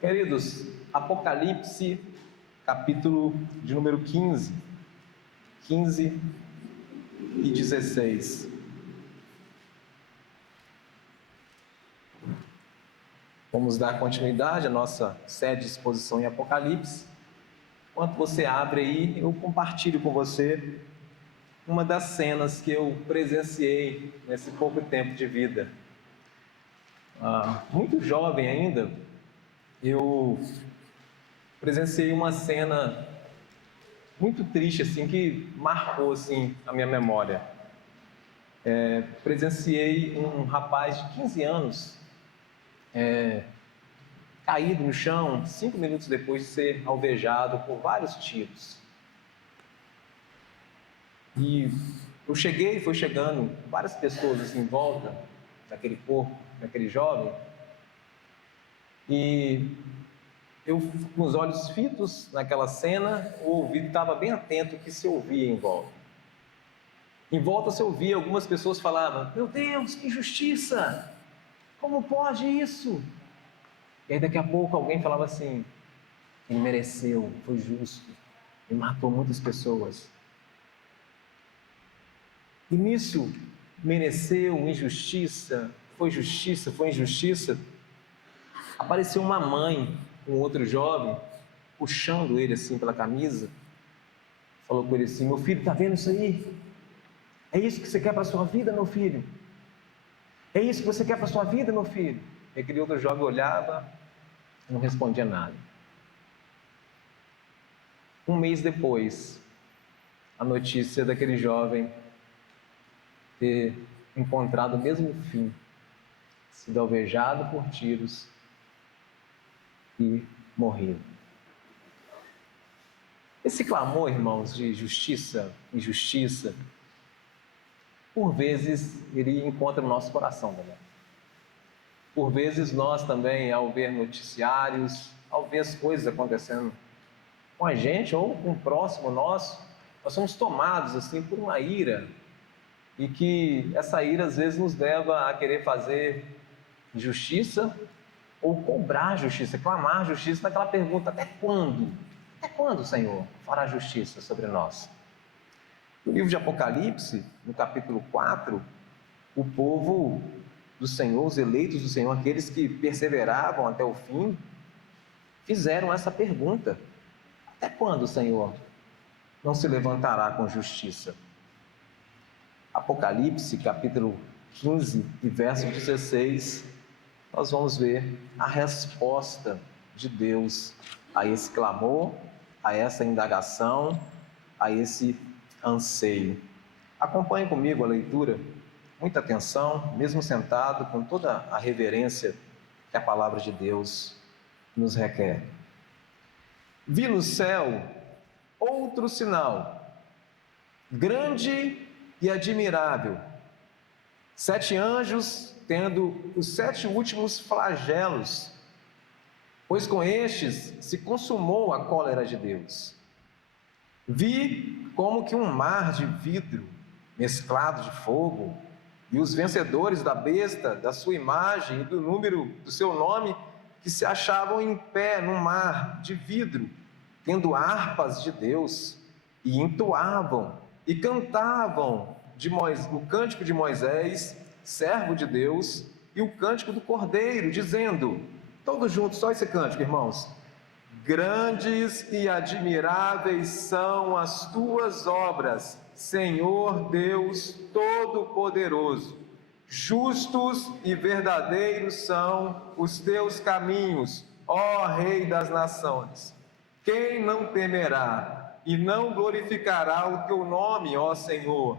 Queridos, Apocalipse, capítulo de número 15 e 16. Vamos dar continuidade à nossa série de exposição em Apocalipse. Enquanto você abre aí, eu compartilho com você uma das cenas que eu presenciei nesse pouco tempo de vida. Muito jovem ainda, eu presenciei uma cena muito triste, assim, que marcou, assim, a minha memória. Presenciei um rapaz de 15 anos caído no chão 5 minutos depois de ser alvejado por vários tiros. E eu fui chegando várias pessoas assim, em volta daquele corpo, daquele jovem, e eu com os olhos fitos naquela cena, o ouvido estava bem atento ao que se ouvia em volta. Em volta se ouvia, algumas pessoas falavam: "Meu Deus, que injustiça! Como pode isso?" E aí daqui a pouco alguém falava assim: "Ele mereceu, foi justo, e matou muitas pessoas." E nisso, mereceu, injustiça, foi injustiça, apareceu uma mãe com outro jovem, puxando ele assim pela camisa, falou com ele assim: "Meu filho, está vendo isso aí? É isso que você quer para a sua vida, meu filho? É isso que você quer para a sua vida, meu filho?" E aquele outro jovem olhava e não respondia nada. Um mês depois, a notícia daquele jovem ter encontrado o mesmo fim, sido alvejado por tiros e morrido. Esse clamor, irmãos, de justiça, injustiça, por vezes ele encontra no nosso coração também. Por vezes nós também, ao ver noticiários, ao ver as coisas acontecendo com a gente ou com o próximo nosso, nós somos tomados assim por uma ira, e que essa ira às vezes nos leva a querer fazer justiça ou cobrar justiça, clamar justiça naquela pergunta: até quando? Até quando, Senhor, fará justiça sobre nós? No livro de Apocalipse, no capítulo 4, o povo do Senhor, os eleitos do Senhor, aqueles que perseveravam até o fim, fizeram essa pergunta: até quando, Senhor, não se levantará com justiça? Apocalipse, capítulo 15 e verso 16, nós vamos ver a resposta de Deus a esse clamor, a essa indagação, a esse anseio. Acompanhe comigo a leitura, muita atenção, mesmo sentado, com toda a reverência que a palavra de Deus nos requer. Vi no céu outro sinal, grande e admirável: 7 anjos tendo os 7 últimos flagelos, pois com estes se consumou a cólera de Deus. Vi como que um mar de vidro mesclado de fogo, e os vencedores da besta, da sua imagem e do número do seu nome, que se achavam em pé no mar de vidro, tendo harpas de Deus, e entoavam e cantavam o cântico de Moisés, servo de Deus, e o cântico do Cordeiro, dizendo, todos juntos, só esse cântico, irmãos: grandes e admiráveis são as tuas obras, Senhor Deus Todo-Poderoso. Justos e verdadeiros são os teus caminhos, ó Rei das nações. Quem não temerá e não glorificará o teu nome, ó Senhor?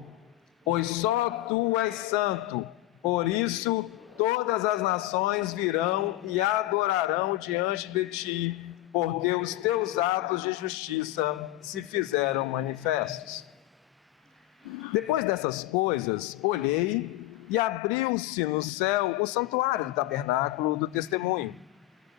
Pois só tu és santo, por isso todas as nações virão e adorarão diante de ti, porque os teus atos de justiça se fizeram manifestos. Depois dessas coisas, olhei e abriu-se no céu o santuário do tabernáculo do testemunho.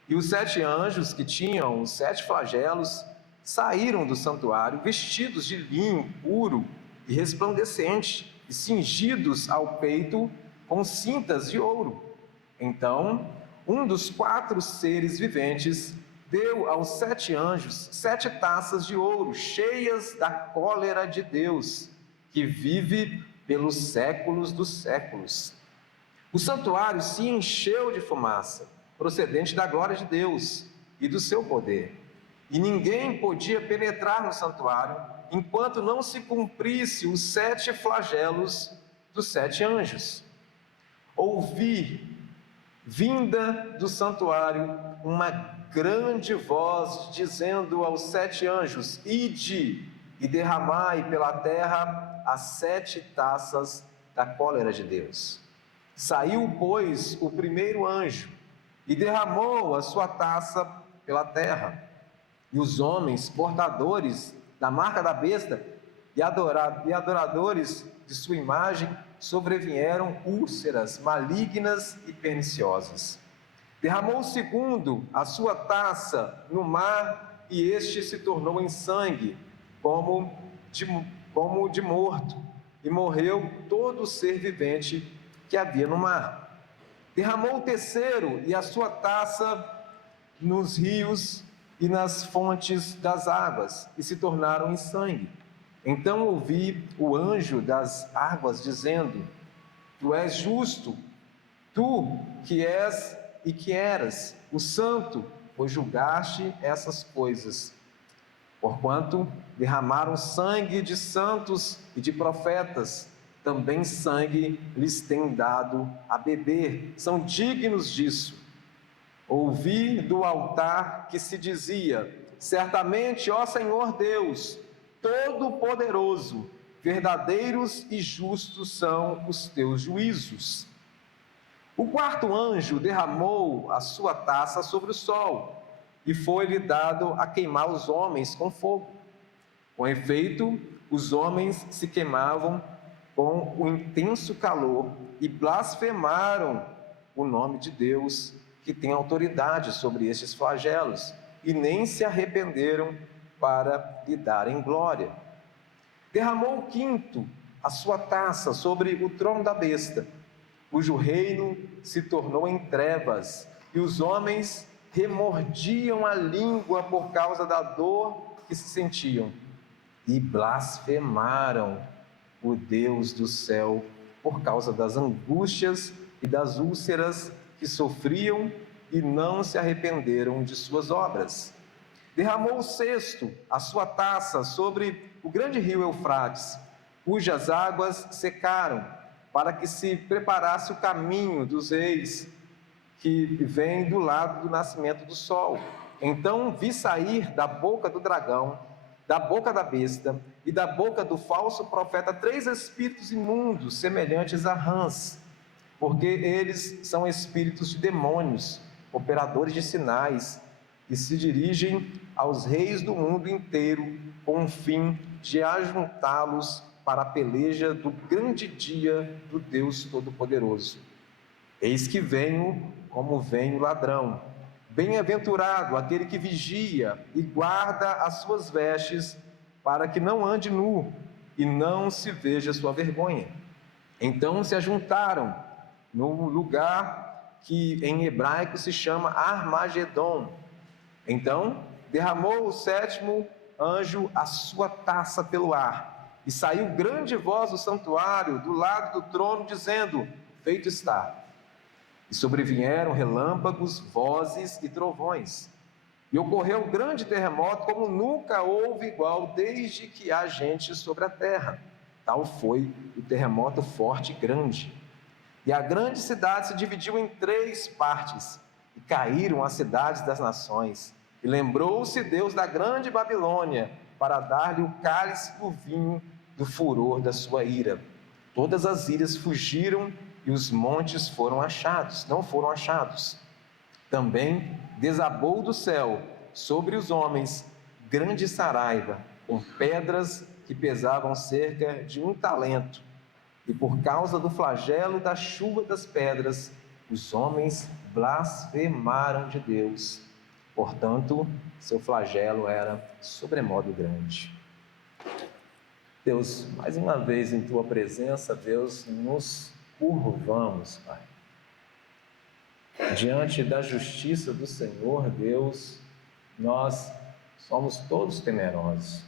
E os 7 anjos que tinham os 7 flagelos saíram do santuário vestidos de linho puro e resplandecente e cingidos ao peito com cintas de ouro. Então um dos 4 seres viventes deu aos 7 anjos 7 taças de ouro, cheias da cólera de Deus, que vive pelos séculos dos séculos. O santuário se encheu de fumaça, procedente da glória de Deus e do seu poder. E ninguém podia penetrar no santuário, enquanto não se cumprisse os 7 flagelos dos 7 anjos. Ouvi, vinda do santuário, uma grande voz dizendo aos 7 anjos: ide e derramai pela terra as 7 taças da cólera de Deus. Saiu, pois, o primeiro anjo e derramou a sua taça pela terra. E os homens, portadores da marca da besta e adoradores de sua imagem, sobrevieram úlceras malignas e perniciosas. Derramou o segundo a sua taça no mar, e este se tornou em sangue, como de morto, e morreu todo o ser vivente que havia no mar. Derramou o terceiro e a sua taça nos rios e nas fontes das águas, e se tornaram em sangue. Então ouvi o anjo das águas dizendo: tu és justo, tu que és e que eras o santo, pois julgaste essas coisas. Porquanto derramaram sangue de santos e de profetas, também sangue lhes tem dado a beber, são dignos disso. Ouvi do altar que se dizia: certamente, ó Senhor Deus, Todo-Poderoso, verdadeiros e justos são os teus juízos. O quarto anjo derramou a sua taça sobre o sol, e foi-lhe dado a queimar os homens com fogo. Com efeito, os homens se queimavam com o intenso calor e blasfemaram o nome de Deus, que tem autoridade sobre estes flagelos, e nem se arrependeram para lhe darem glória. Derramou o quinto a sua taça sobre o trono da besta, cujo reino se tornou em trevas, e os homens remordiam a língua por causa da dor que se sentiam, e blasfemaram o Deus do céu por causa das angústias e das úlceras que sofriam, e não se arrependeram de suas obras. Derramou o sexto a sua taça sobre o grande rio Eufrates, cujas águas secaram, para que se preparasse o caminho dos reis que vem do lado do nascimento do sol. Então vi sair da boca do dragão, da boca da besta e da boca do falso profeta 3 espíritos imundos, semelhantes a rãs, porque eles são espíritos de demônios, operadores de sinais, e se dirigem aos reis do mundo inteiro com o fim de ajuntá-los para a peleja do grande dia do Deus Todo-Poderoso. Eis que venho como vem o ladrão. Bem-aventurado aquele que vigia e guarda as suas vestes, para que não ande nu e não se veja sua vergonha. Então se ajuntaram no lugar que em hebraico se chama Armagedon. Então derramou o sétimo anjo a sua taça pelo ar, e saiu grande voz do santuário, do lado do trono, dizendo: feito está. E sobrevieram relâmpagos, vozes e trovões. E ocorreu um grande terremoto, como nunca houve igual, desde que há gente sobre a terra. Tal foi o terremoto forte e grande. E a grande cidade se dividiu em 3 partes, e caíram as cidades das nações. E lembrou-se Deus da grande Babilônia, para dar-lhe o cálice do vinho do furor da sua ira. Todas as ilhas fugiram, e os montes não foram achados. Também desabou do céu sobre os homens grande saraiva, com pedras que pesavam cerca de 1 talento. E por causa do flagelo da chuva das pedras, os homens blasfemaram de Deus. Portanto, seu flagelo era sobremodo grande. Deus, mais uma vez em Tua presença, Deus, nos curvamos, Pai. Diante da justiça do Senhor Deus, nós somos todos temerosos.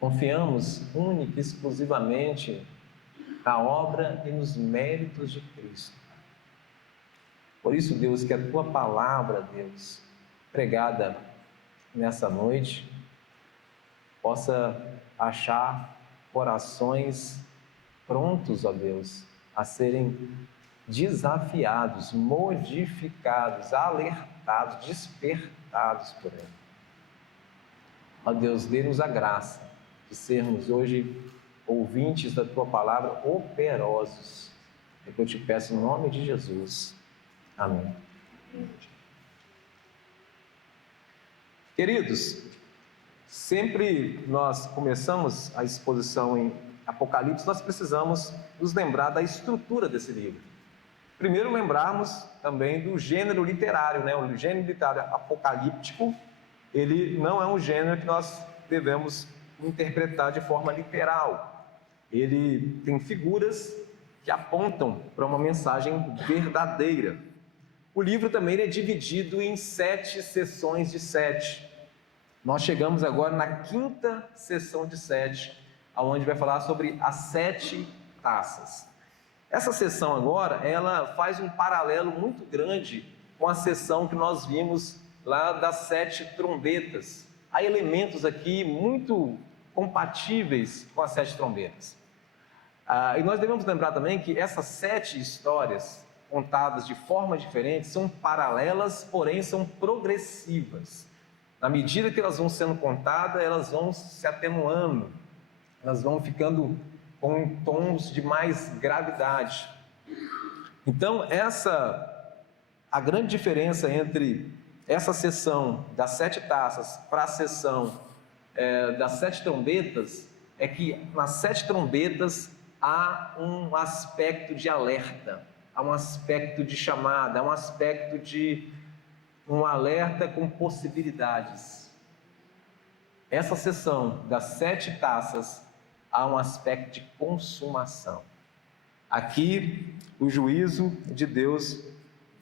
Confiamos única e exclusivamente na obra e nos méritos de Cristo. Por isso, Deus, que a Tua palavra, Deus, pregada nessa noite, possa achar corações prontos, ó Deus, a serem desafiados, modificados, alertados, despertados por Ele. Ó Deus, dê-nos a graça de sermos hoje ouvintes da Tua palavra, operosos. É que eu te peço em nome de Jesus. Amém. Queridos, sempre nós começamos a exposição em Apocalipse, nós precisamos nos lembrar da estrutura desse livro. Primeiro, lembrarmos também do gênero literário, né? O gênero literário apocalíptico, ele não é um gênero que nós devemos interpretar de forma literal. Ele tem figuras que apontam para uma mensagem verdadeira. O livro também é dividido em 7 sessões de 7. Nós chegamos agora na 5ª sessão de 7, onde vai falar sobre as 7 taças. Essa sessão agora, ela faz um paralelo muito grande com a sessão que nós vimos lá das 7 trombetas. Há elementos aqui muito compatíveis com as 7 trombetas. E nós devemos lembrar também que essas 7 histórias, contadas de formas diferentes, são paralelas, porém são progressivas. Na medida que elas vão sendo contadas, elas vão se atenuando, elas vão ficando com tons de mais gravidade. Então, a grande diferença entre essa sessão das 7 taças para a sessão das 7 trombetas é que nas 7 trombetas há um aspecto de alerta, há um aspecto de chamada, há um aspecto de um alerta com possibilidades. Essa sessão das 7 taças há um aspecto de consumação. Aqui, o juízo de Deus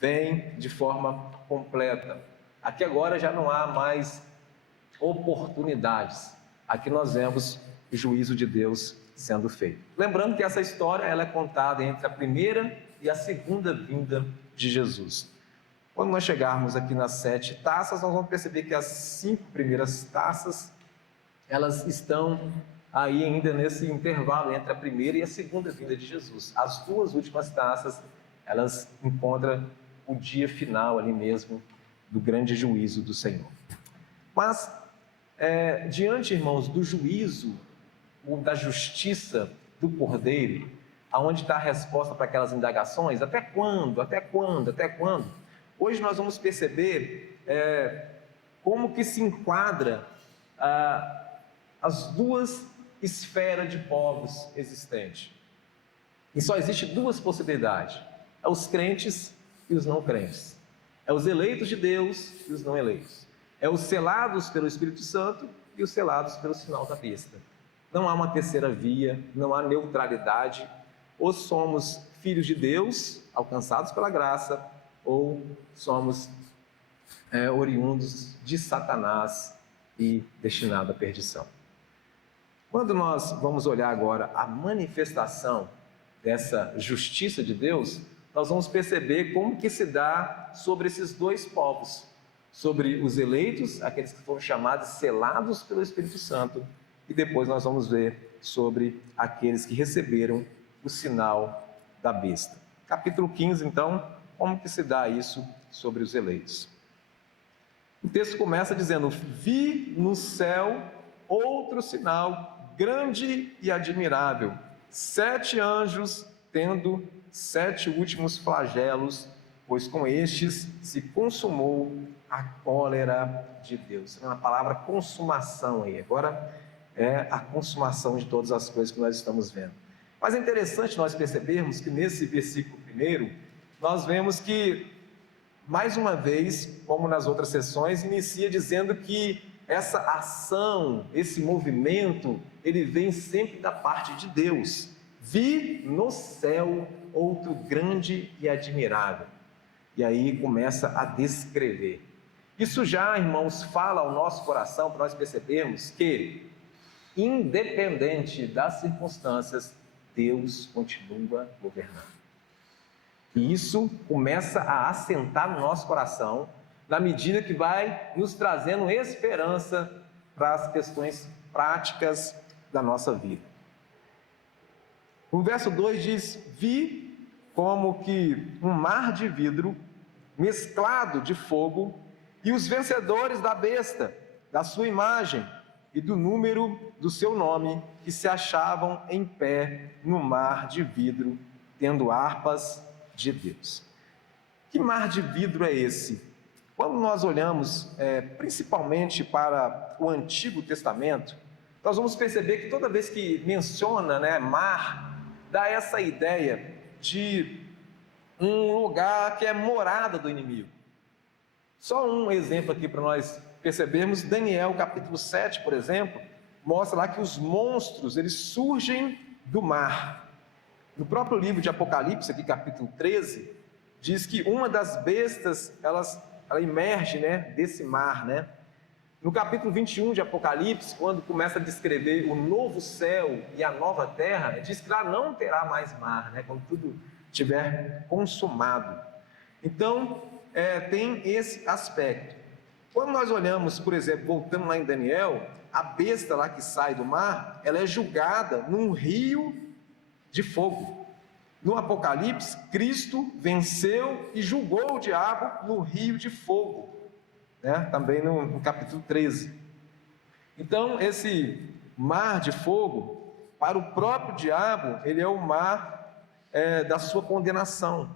vem de forma completa. Aqui agora já não há mais oportunidades. Aqui nós vemos o juízo de Deus sendo feito. Lembrando que essa história ela é contada entre a primeira e a segunda vinda de Jesus. Quando nós chegarmos aqui nas 7 taças, nós vamos perceber que as 5 primeiras taças, elas estão aí ainda nesse intervalo entre a primeira e a segunda vinda de Jesus. As 2 últimas taças, elas encontram o dia final ali mesmo do grande juízo do Senhor. Mas, diante, irmãos, do juízo, ou da justiça do Cordeiro, aonde está a resposta para aquelas indagações? Até quando? Até quando? Até quando? Hoje nós vamos perceber como que se enquadra as 2 esferas de povos existentes. E só existe 2 possibilidades: é os crentes e os não crentes, é os eleitos de Deus e os não eleitos, é os selados pelo Espírito Santo e os selados pelo sinal da besta. Não há uma terceira via, não há neutralidade. Ou somos filhos de Deus, alcançados pela graça, ou somos oriundos de Satanás e destinados à perdição. Quando nós vamos olhar agora a manifestação dessa justiça de Deus, nós vamos perceber como que se dá sobre esses 2 povos, sobre os eleitos, aqueles que foram chamados, selados pelo Espírito Santo, e depois nós vamos ver sobre aqueles que receberam o sinal da besta. Capítulo 15, então, como que se dá isso sobre os eleitos? O texto começa dizendo: vi no céu outro sinal grande e admirável, 7 anjos tendo 7 últimos flagelos, pois com estes se consumou a cólera de Deus. É uma palavra consumação aí. Agora é a consumação de todas as coisas que nós estamos vendo. Mas é interessante nós percebermos que nesse versículo primeiro, nós vemos que, mais uma vez, como nas outras sessões, inicia dizendo que essa ação, esse movimento, ele vem sempre da parte de Deus. Vi no céu outro grande e admirável. E aí começa a descrever. Isso já, irmãos, fala ao nosso coração para nós percebermos que, independente das circunstâncias, Deus continua governando. E isso começa a assentar no nosso coração, na medida que vai nos trazendo esperança para as questões práticas da nossa vida. O verso 2 diz: vi como que um mar de vidro mesclado de fogo, e os vencedores da besta, da sua imagem e do número do seu nome, que se achavam em pé no mar de vidro, tendo harpas de Deus. Que mar de vidro é esse? Quando nós olhamos principalmente para o Antigo Testamento, nós vamos perceber que toda vez que menciona mar, dá essa ideia de um lugar que é morada do inimigo. Só um exemplo aqui para nós percebermos: Daniel capítulo 7, por exemplo, mostra lá que os monstros, eles surgem do mar. No próprio livro de Apocalipse, aqui capítulo 13, diz que uma das bestas, ela emerge desse mar, No capítulo 21 de Apocalipse, quando começa a descrever o novo céu e a nova terra, diz que lá não terá mais mar, quando tudo estiver consumado. Então, tem esse aspecto. Quando nós olhamos, por exemplo, voltando lá em Daniel, a besta lá que sai do mar, ela é julgada num rio de fogo. No Apocalipse, Cristo venceu e julgou o diabo no rio de fogo, também no capítulo 13. Então, esse mar de fogo, para o próprio diabo, ele é o mar da sua condenação.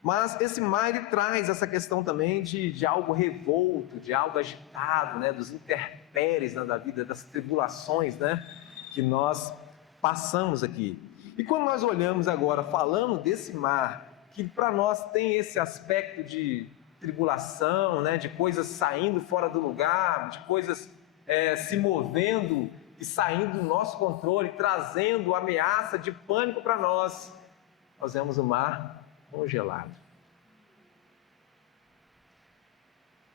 Mas esse mar, ele traz essa questão também de algo revolto, de algo agitado, dos intempéries da vida, das tribulações, que nós passamos aqui. E quando nós olhamos agora, falando desse mar, que para nós tem esse aspecto de tribulação, de coisas saindo fora do lugar, de coisas se movendo e saindo do nosso controle, trazendo ameaça de pânico para nós, nós vemos o mar congelado.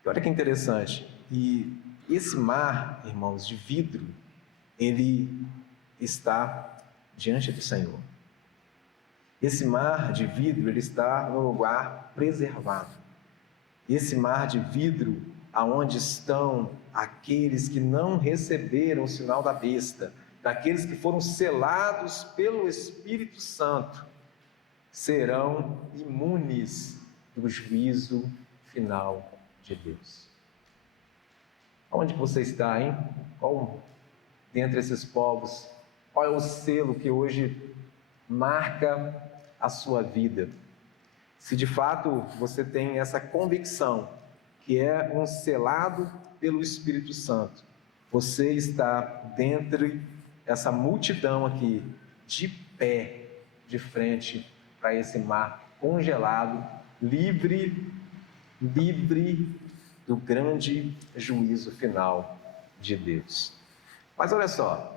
E olha que interessante, e esse mar, irmãos, de vidro, ele está diante do Senhor. Esse mar de vidro, ele está num lugar preservado. Esse mar de vidro, aonde estão aqueles que não receberam o sinal da besta, daqueles que foram selados pelo Espírito Santo, serão imunes do juízo final de Deus. Onde você está, hein? Qual dentre esses povos, qual é o selo que hoje marca a sua vida? Se de fato você tem essa convicção que é um selado pelo Espírito Santo, você está dentro dessa multidão aqui, de pé, de frente para esse mar congelado, livre do grande juízo final de Deus. Mas olha só,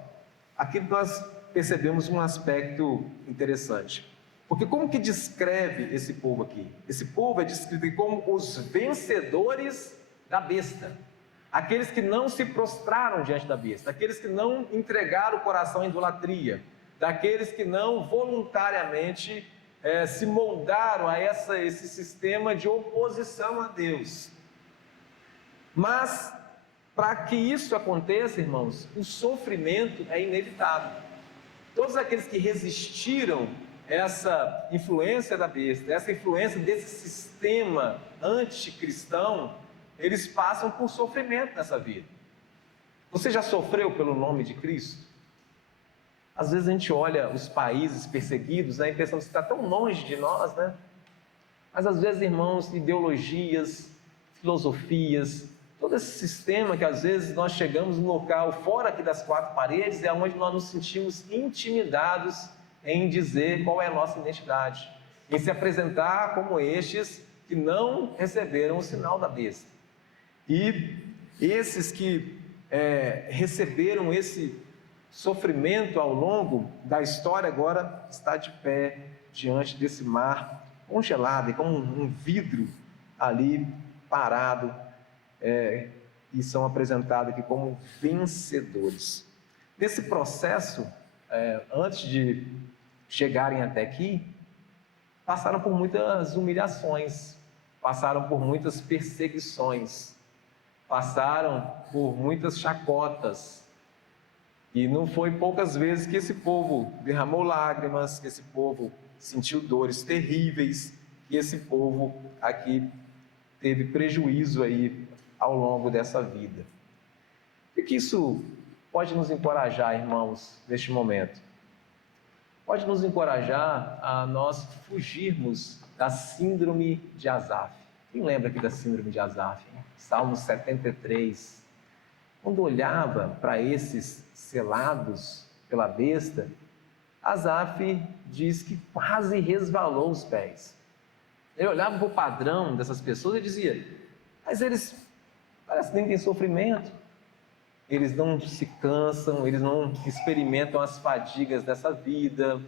aqui nós percebemos um aspecto interessante. Porque como que descreve esse povo aqui? Esse povo é descrito como os vencedores da besta. Aqueles que não se prostraram diante da besta, aqueles que não entregaram o coração à idolatria, daqueles que não voluntariamente se moldaram a esse sistema de oposição a Deus. Mas, para que isso aconteça, irmãos, o sofrimento é inevitável. Todos aqueles que resistiram essa influência da besta, essa influência desse sistema anticristão, eles passam por sofrimento nessa vida. Você já sofreu pelo nome de Cristo? Às vezes a gente olha os países perseguidos, e pensamos que está tão longe de nós, Mas às vezes, irmãos, ideologias, filosofias, todo esse sistema que às vezes nós chegamos no local fora aqui das quatro paredes, é onde nós nos sentimos intimidados em dizer qual é a nossa identidade, em se apresentar como estes que não receberam o sinal da besta. E esses que receberam esse sofrimento ao longo da história, agora está de pé diante desse mar congelada, e como um vidro ali parado, e são apresentados aqui como vencedores. Nesse processo, antes de chegarem até aqui, passaram por muitas humilhações, passaram por muitas perseguições, passaram por muitas chacotas. E não foi poucas vezes que esse povo derramou lágrimas, que esse povo sentiu dores terríveis, que esse povo aqui teve prejuízo aí ao longo dessa vida. O que isso pode nos encorajar, irmãos, neste momento? Pode nos encorajar a nós fugirmos da síndrome de Asaf. Quem lembra aqui da síndrome de Asaf? Salmo 73. Quando olhava para esses selados pela besta, Asaf diz que quase resvalou os pés. Ele olhava para o padrão dessas pessoas e dizia: mas eles parecem que nem têm sofrimento, eles não se cansam, eles não experimentam as fadigas dessa vida,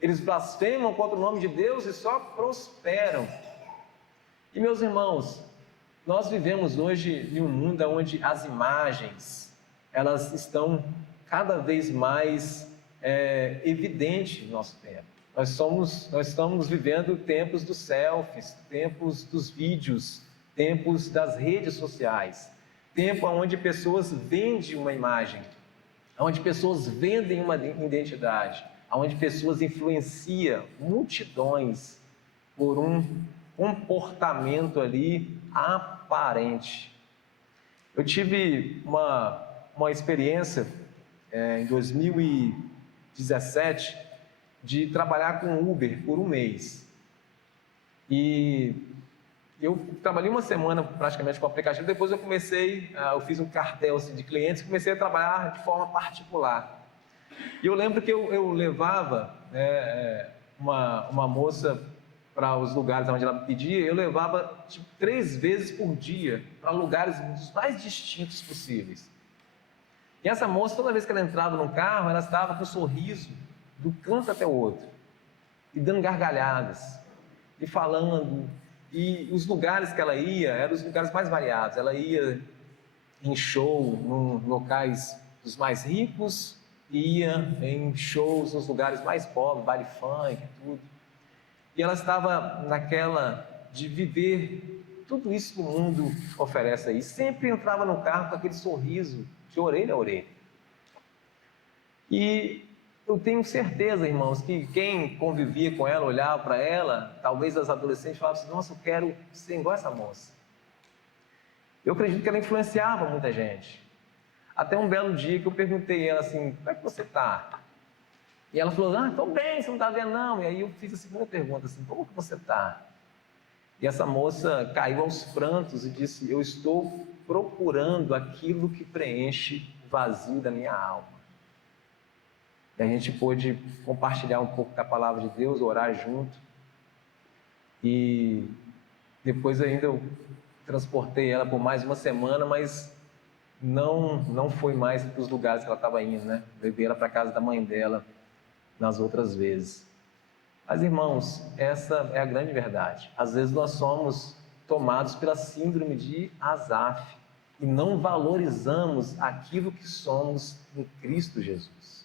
eles blasfemam contra o nome de Deus e só prosperam. E meus irmãos, nós vivemos hoje em um mundo onde as imagens, elas estão cada vez mais evidentes no nosso tempo. Nós estamos vivendo tempos dos selfies, tempos dos vídeos, tempos das redes sociais, tempo onde pessoas vendem uma imagem, onde pessoas vendem uma identidade, onde pessoas influenciam multidões por um comportamento ali aparente. Eu tive uma experiência em 2017 de trabalhar com Uber por um mês. E eu trabalhei uma semana praticamente com o aplicativo, depois eu fiz um cartel assim, de clientes e comecei a trabalhar de forma particular. E eu lembro que eu levava uma moça para os lugares onde ela me pedia, eu levava 3 vezes por dia para lugares os mais distintos possíveis. E essa moça, toda vez que ela entrava no carro, ela estava com um sorriso do canto até o outro, e dando gargalhadas, e falando. E os lugares que ela ia eram os lugares mais variados. Ela ia em show em locais dos mais ricos, ia em shows nos lugares mais pobres, baile funk, tudo. E ela estava naquela de viver tudo isso que o mundo oferece aí. Sempre entrava no carro com aquele sorriso de orelha a orelha. E eu tenho certeza, irmãos, que quem convivia com ela, olhava para ela, talvez as adolescentes falavam assim: nossa, eu quero ser igual essa moça. Eu acredito que ela influenciava muita gente. Até um belo dia que eu perguntei a ela assim: como é que você está? E ela falou: estou bem, você não está vendo não. E aí eu fiz a segunda pergunta assim: como que você está? E essa moça caiu aos prantos e disse: eu estou procurando aquilo que preenche o vazio da minha alma. E a gente pôde compartilhar um pouco da palavra de Deus, orar junto. E depois ainda eu transportei ela por mais uma semana, mas não foi mais para os lugares que ela estava indo, né? Levei ela para a casa da mãe dela nas outras vezes. Mas, irmãos, essa é a grande verdade. Às vezes nós somos tomados pela síndrome de Asaf e não valorizamos aquilo que somos em Cristo Jesus.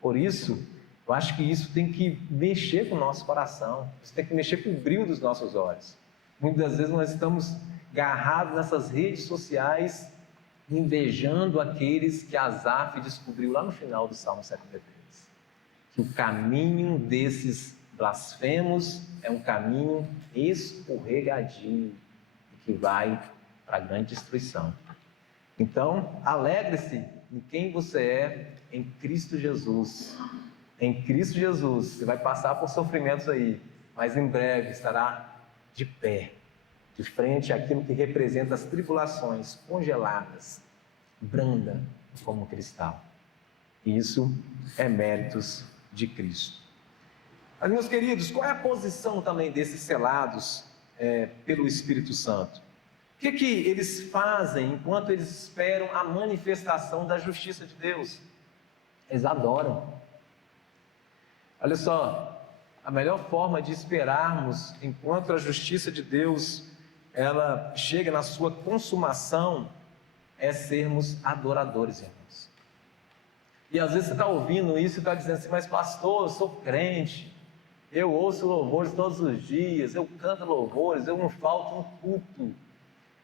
Por isso, eu acho que isso tem que mexer com o nosso coração, isso tem que mexer com o brilho dos nossos olhos. Muitas vezes nós estamos agarrados nessas redes sociais, invejando aqueles que Asaf descobriu lá no final do Salmo 73. Que o caminho desses blasfemos é um caminho escorregadio e que vai para a grande destruição. Então, alegre-se em quem você é em Cristo Jesus. Em Cristo Jesus, você vai passar por sofrimentos aí, mas em breve estará de pé, de frente àquilo que representa as tribulações congeladas, branda como cristal. Isso é méritos de Cristo. Mas, meus queridos, qual é a posição também desses selados pelo Espírito Santo? O que eles fazem enquanto eles esperam a manifestação da justiça de Deus? Eles adoram. Olha só, a melhor forma de esperarmos enquanto a justiça de Deus ela chega na sua consumação é sermos adoradores, irmãos. E às vezes você está ouvindo isso e está dizendo assim, mas pastor, eu sou crente, eu ouço louvores todos os dias, eu canto louvores, eu não falto um culto.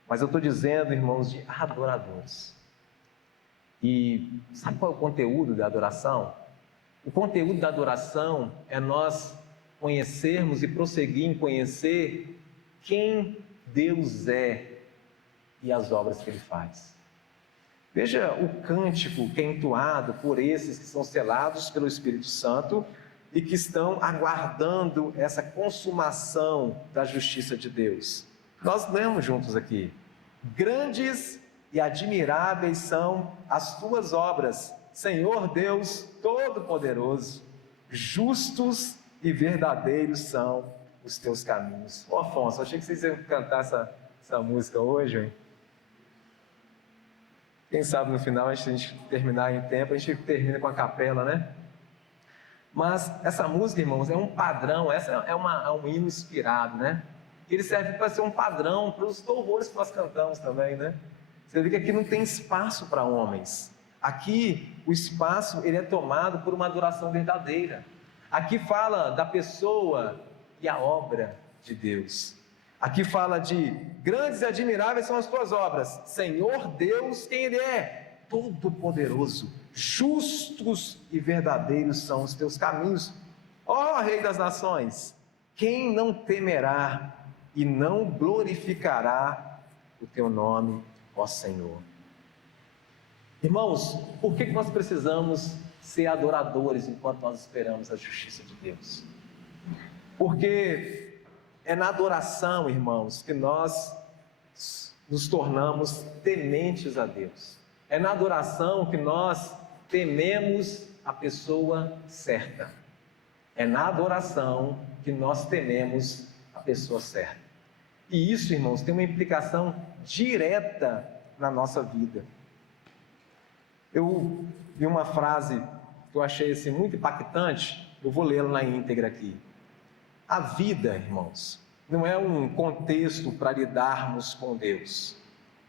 Mas eu estou dizendo, irmãos, de adoradores. E sabe qual é o conteúdo da adoração? O conteúdo da adoração é nós conhecermos e prosseguir em conhecer quem Deus é e as obras que Ele faz. Veja o cântico que é entoado por esses que são selados pelo Espírito Santo e que estão aguardando essa consumação da justiça de Deus. Nós lemos juntos aqui. Grandes e admiráveis são as tuas obras, Senhor Deus Todo-Poderoso. Justos e verdadeiros são os teus caminhos. Ô Afonso, achei que vocês iam cantar essa música hoje, hein? Quem sabe no final, antes de a gente terminar em tempo, a gente termina com a capela, né? Mas essa música, irmãos, é um padrão, essa é um hino inspirado, né? Ele serve para ser um padrão para os louvores que nós cantamos também, né? Você vê que aqui não tem espaço para homens. Aqui o espaço ele é tomado por uma adoração verdadeira. Aqui fala da pessoa e a obra de Deus. Aqui fala de grandes e admiráveis são as tuas obras. Senhor Deus, quem Ele é? Todo-Poderoso. Justos e verdadeiros são os teus caminhos. Ó Rei das Nações, quem não temerá e não glorificará o teu nome, ó Senhor? Irmãos, por que nós precisamos ser adoradores enquanto nós esperamos a justiça de Deus? Porque é na adoração, irmãos, que nós nos tornamos tementes a Deus. É na adoração que nós tememos a pessoa certa. É na adoração que nós tememos a pessoa certa. E isso, irmãos, tem uma implicação direta na nossa vida. Eu vi uma frase que eu achei assim, muito impactante, eu vou lê-la na íntegra aqui. A vida, irmãos, não é um contexto para lidarmos com Deus.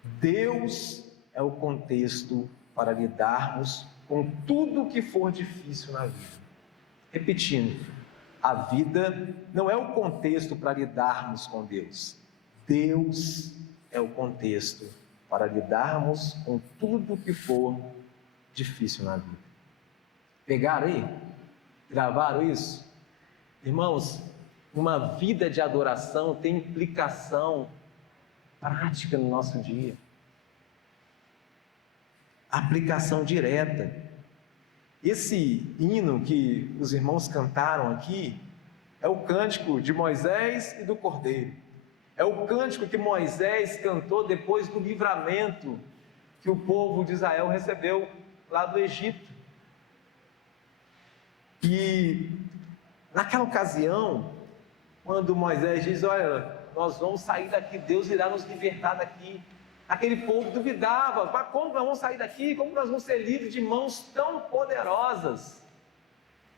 Deus é o contexto para lidarmos com tudo que for difícil na vida. Repetindo, a vida não é o contexto para lidarmos com Deus. Deus é o contexto para lidarmos com tudo que for difícil na vida. Pegaram aí? Gravaram isso? Irmãos, uma vida de adoração tem implicação prática no nosso dia. Aplicação direta. Esse hino que os irmãos cantaram aqui é o cântico de Moisés e do Cordeiro. É o cântico que Moisés cantou depois do livramento que o povo de Israel recebeu lá do Egito. E naquela ocasião, quando Moisés diz, olha, nós vamos sair daqui, Deus irá nos libertar daqui. Aquele povo duvidava, mas como nós vamos sair daqui? Como nós vamos ser livres de mãos tão poderosas?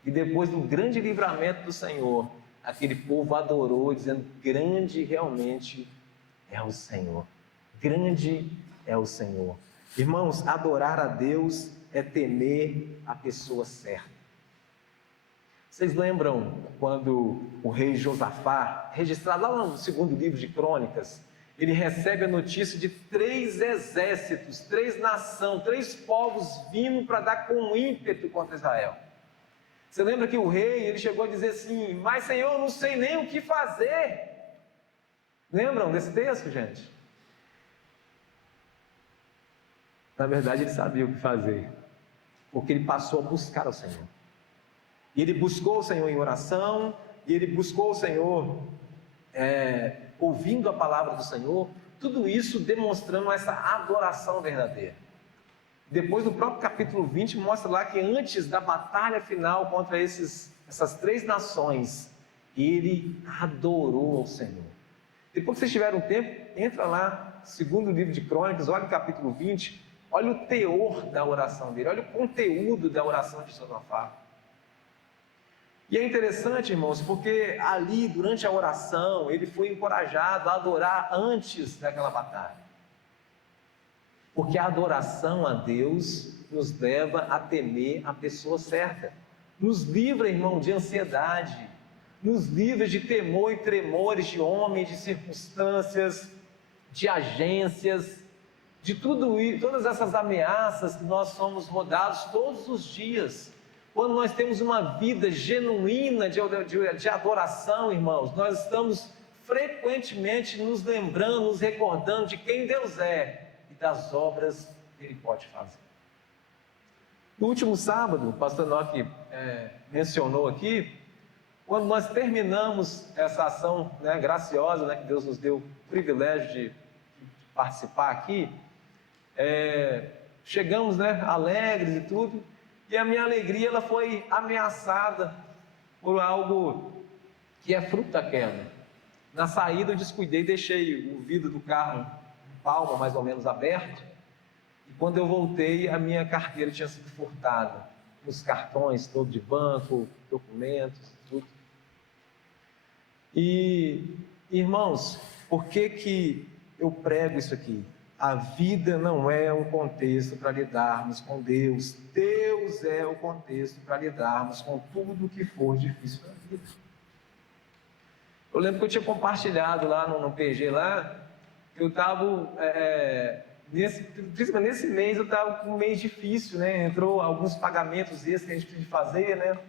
E depois do grande livramento do Senhor, aquele povo adorou, dizendo, grande realmente é o Senhor. Grande é o Senhor. Irmãos, adorar a Deus é temer a pessoa certa. Vocês lembram quando o rei Josafá, registrado lá no segundo livro de Crônicas, ele recebe a notícia de 3 exércitos, 3 nações, 3 povos vindo para dar com ímpeto contra Israel. Você lembra que o rei, ele chegou a dizer assim, mas Senhor, eu não sei nem o que fazer. Lembram desse texto, gente? Na verdade, ele sabia o que fazer, porque ele passou a buscar o Senhor. E ele buscou o Senhor em oração, e ele buscou o Senhor ouvindo a palavra do Senhor, tudo isso demonstrando essa adoração verdadeira. Depois, no próprio capítulo 20, mostra lá que antes da batalha final contra essas 3 nações, ele adorou ao Senhor. Depois que vocês tiverem um tempo, entra lá, segundo livro de Crônicas, olha o capítulo 20, olha o teor da oração dele, olha o conteúdo da oração de Josafá. E é interessante, irmãos, porque ali, durante a oração, ele foi encorajado a adorar antes daquela batalha. Porque a adoração a Deus nos leva a temer a pessoa certa. Nos livra, irmão, de ansiedade, nos livra de temor e tremores de homens, de circunstâncias, de agências, de tudo isso, todas essas ameaças que nós somos rodados todos os dias. Quando nós temos uma vida genuína de adoração, irmãos, nós estamos frequentemente nos lembrando, nos recordando de quem Deus é e das obras que Ele pode fazer. No último sábado, o pastor Enoque mencionou aqui, quando nós terminamos essa ação graciosa, que Deus nos deu o privilégio de participar aqui, chegamos alegres e tudo, e a minha alegria ela foi ameaçada por algo que é fruto da queda. Na saída eu descuidei, deixei o vidro do carro um palmo mais ou menos aberto, e quando eu voltei a minha carteira tinha sido furtada, os cartões todos de banco, documentos, tudo. E irmãos, por que eu prego isso aqui? A vida não é um contexto para lidarmos com Deus. Deus é o contexto para lidarmos com tudo que for difícil na vida. Eu lembro que eu tinha compartilhado lá no PG lá, que eu estava, principalmente nesse mês, eu estava com um mês difícil, entrou alguns pagamentos extras que a gente precisa fazer,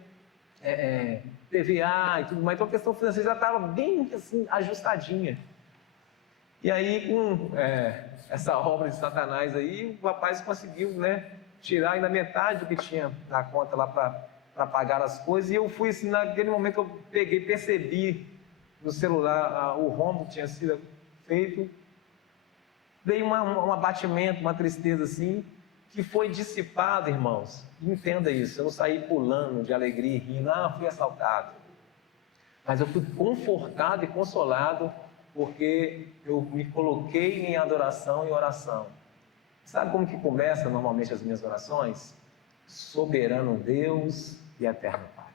PVA e tudo mais, então a questão financeira já estava bem assim, ajustadinha. E aí, com essa obra de Satanás aí, o rapaz conseguiu tirar ainda metade do que tinha na conta lá para pagar as coisas, e eu fui assim, naquele momento eu peguei, percebi no celular o rombo que tinha sido feito, veio um abatimento, uma tristeza assim, que foi dissipado, irmãos. Entenda isso, eu não saí pulando de alegria e rindo, fui assaltado. Mas eu fui confortado e consolado, porque eu me coloquei em adoração e oração. Sabe como que começa normalmente as minhas orações? Soberano Deus e eterno Pai.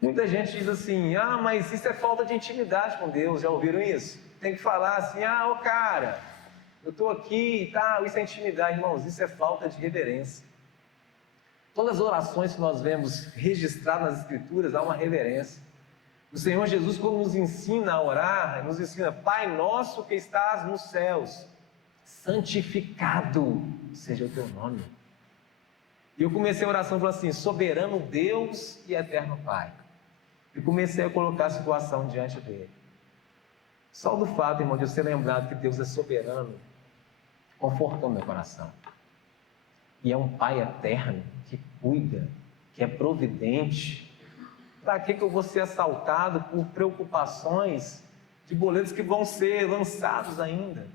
Muita gente diz assim, mas isso é falta de intimidade com Deus, já ouviram isso? Tem que falar assim, cara, eu estou aqui e tal, isso é intimidade, irmãos, isso é falta de reverência. Todas as orações que nós vemos registradas nas Escrituras, há uma reverência. O Senhor Jesus, quando nos ensina a orar, nos ensina, Pai nosso que estás nos céus, santificado seja o teu nome. E eu comecei a oração falando assim, soberano Deus e eterno Pai. E comecei a colocar a situação diante dele. Só do fato, irmão, de eu ser lembrado que Deus é soberano, confortou meu coração. E é um Pai eterno que cuida, que é providente. Para que eu vou ser assaltado por preocupações de boletos que vão ser lançados ainda?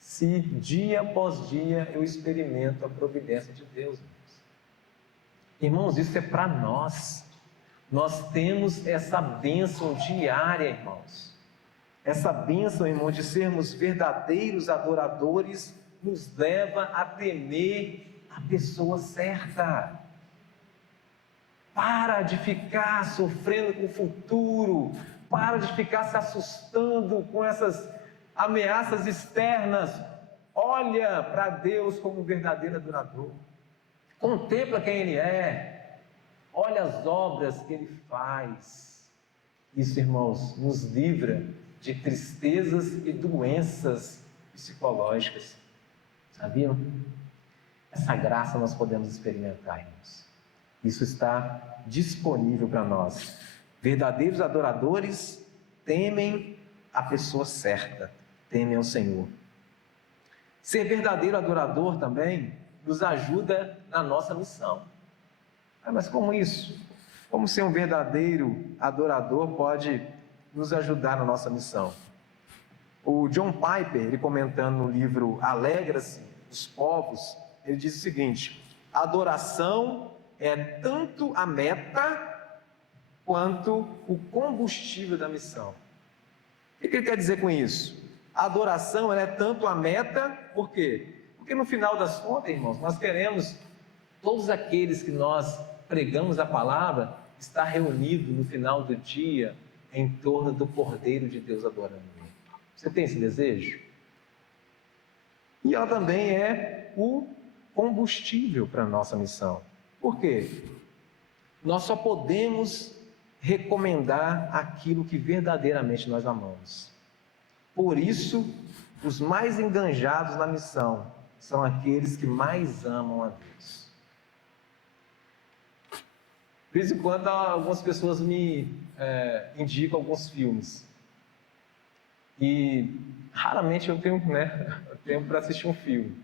Se dia após dia eu experimento a providência de Deus. Irmãos, isso é para nós. Nós temos essa bênção diária, irmãos. Essa bênção, irmão, de sermos verdadeiros adoradores, nos leva a temer a pessoa certa. Para de ficar sofrendo com o futuro, para de ficar se assustando com essas ameaças externas. Olha para Deus como um verdadeiro adorador. Contempla quem Ele é. Olha as obras que Ele faz. Isso, irmãos, nos livra de tristezas e doenças psicológicas. Sabiam? Essa graça nós podemos experimentar, irmãos. Isso está disponível para nós. Verdadeiros adoradores temem a pessoa certa, temem ao Senhor. Ser verdadeiro adorador também nos ajuda na nossa missão. Mas como isso? Como ser um verdadeiro adorador pode nos ajudar na nossa missão? O John Piper, ele comentando no livro Alegra-se os Povos, ele diz o seguinte: adoração é tanto a meta quanto o combustível da missão. O que ele quer dizer com isso? A adoração é tanto a meta, por quê? Porque no final das contas, irmãos, nós queremos todos aqueles que nós pregamos a palavra estar reunido no final do dia em torno do Cordeiro de Deus adorando. Você tem esse desejo? E ela também é o combustível para a nossa missão. Por quê? Nós só podemos recomendar aquilo que verdadeiramente nós amamos. Por isso, os mais enganjados na missão são aqueles que mais amam a Deus. De vez em quando, algumas pessoas me indicam alguns filmes. E raramente eu tenho tempo para assistir um filme.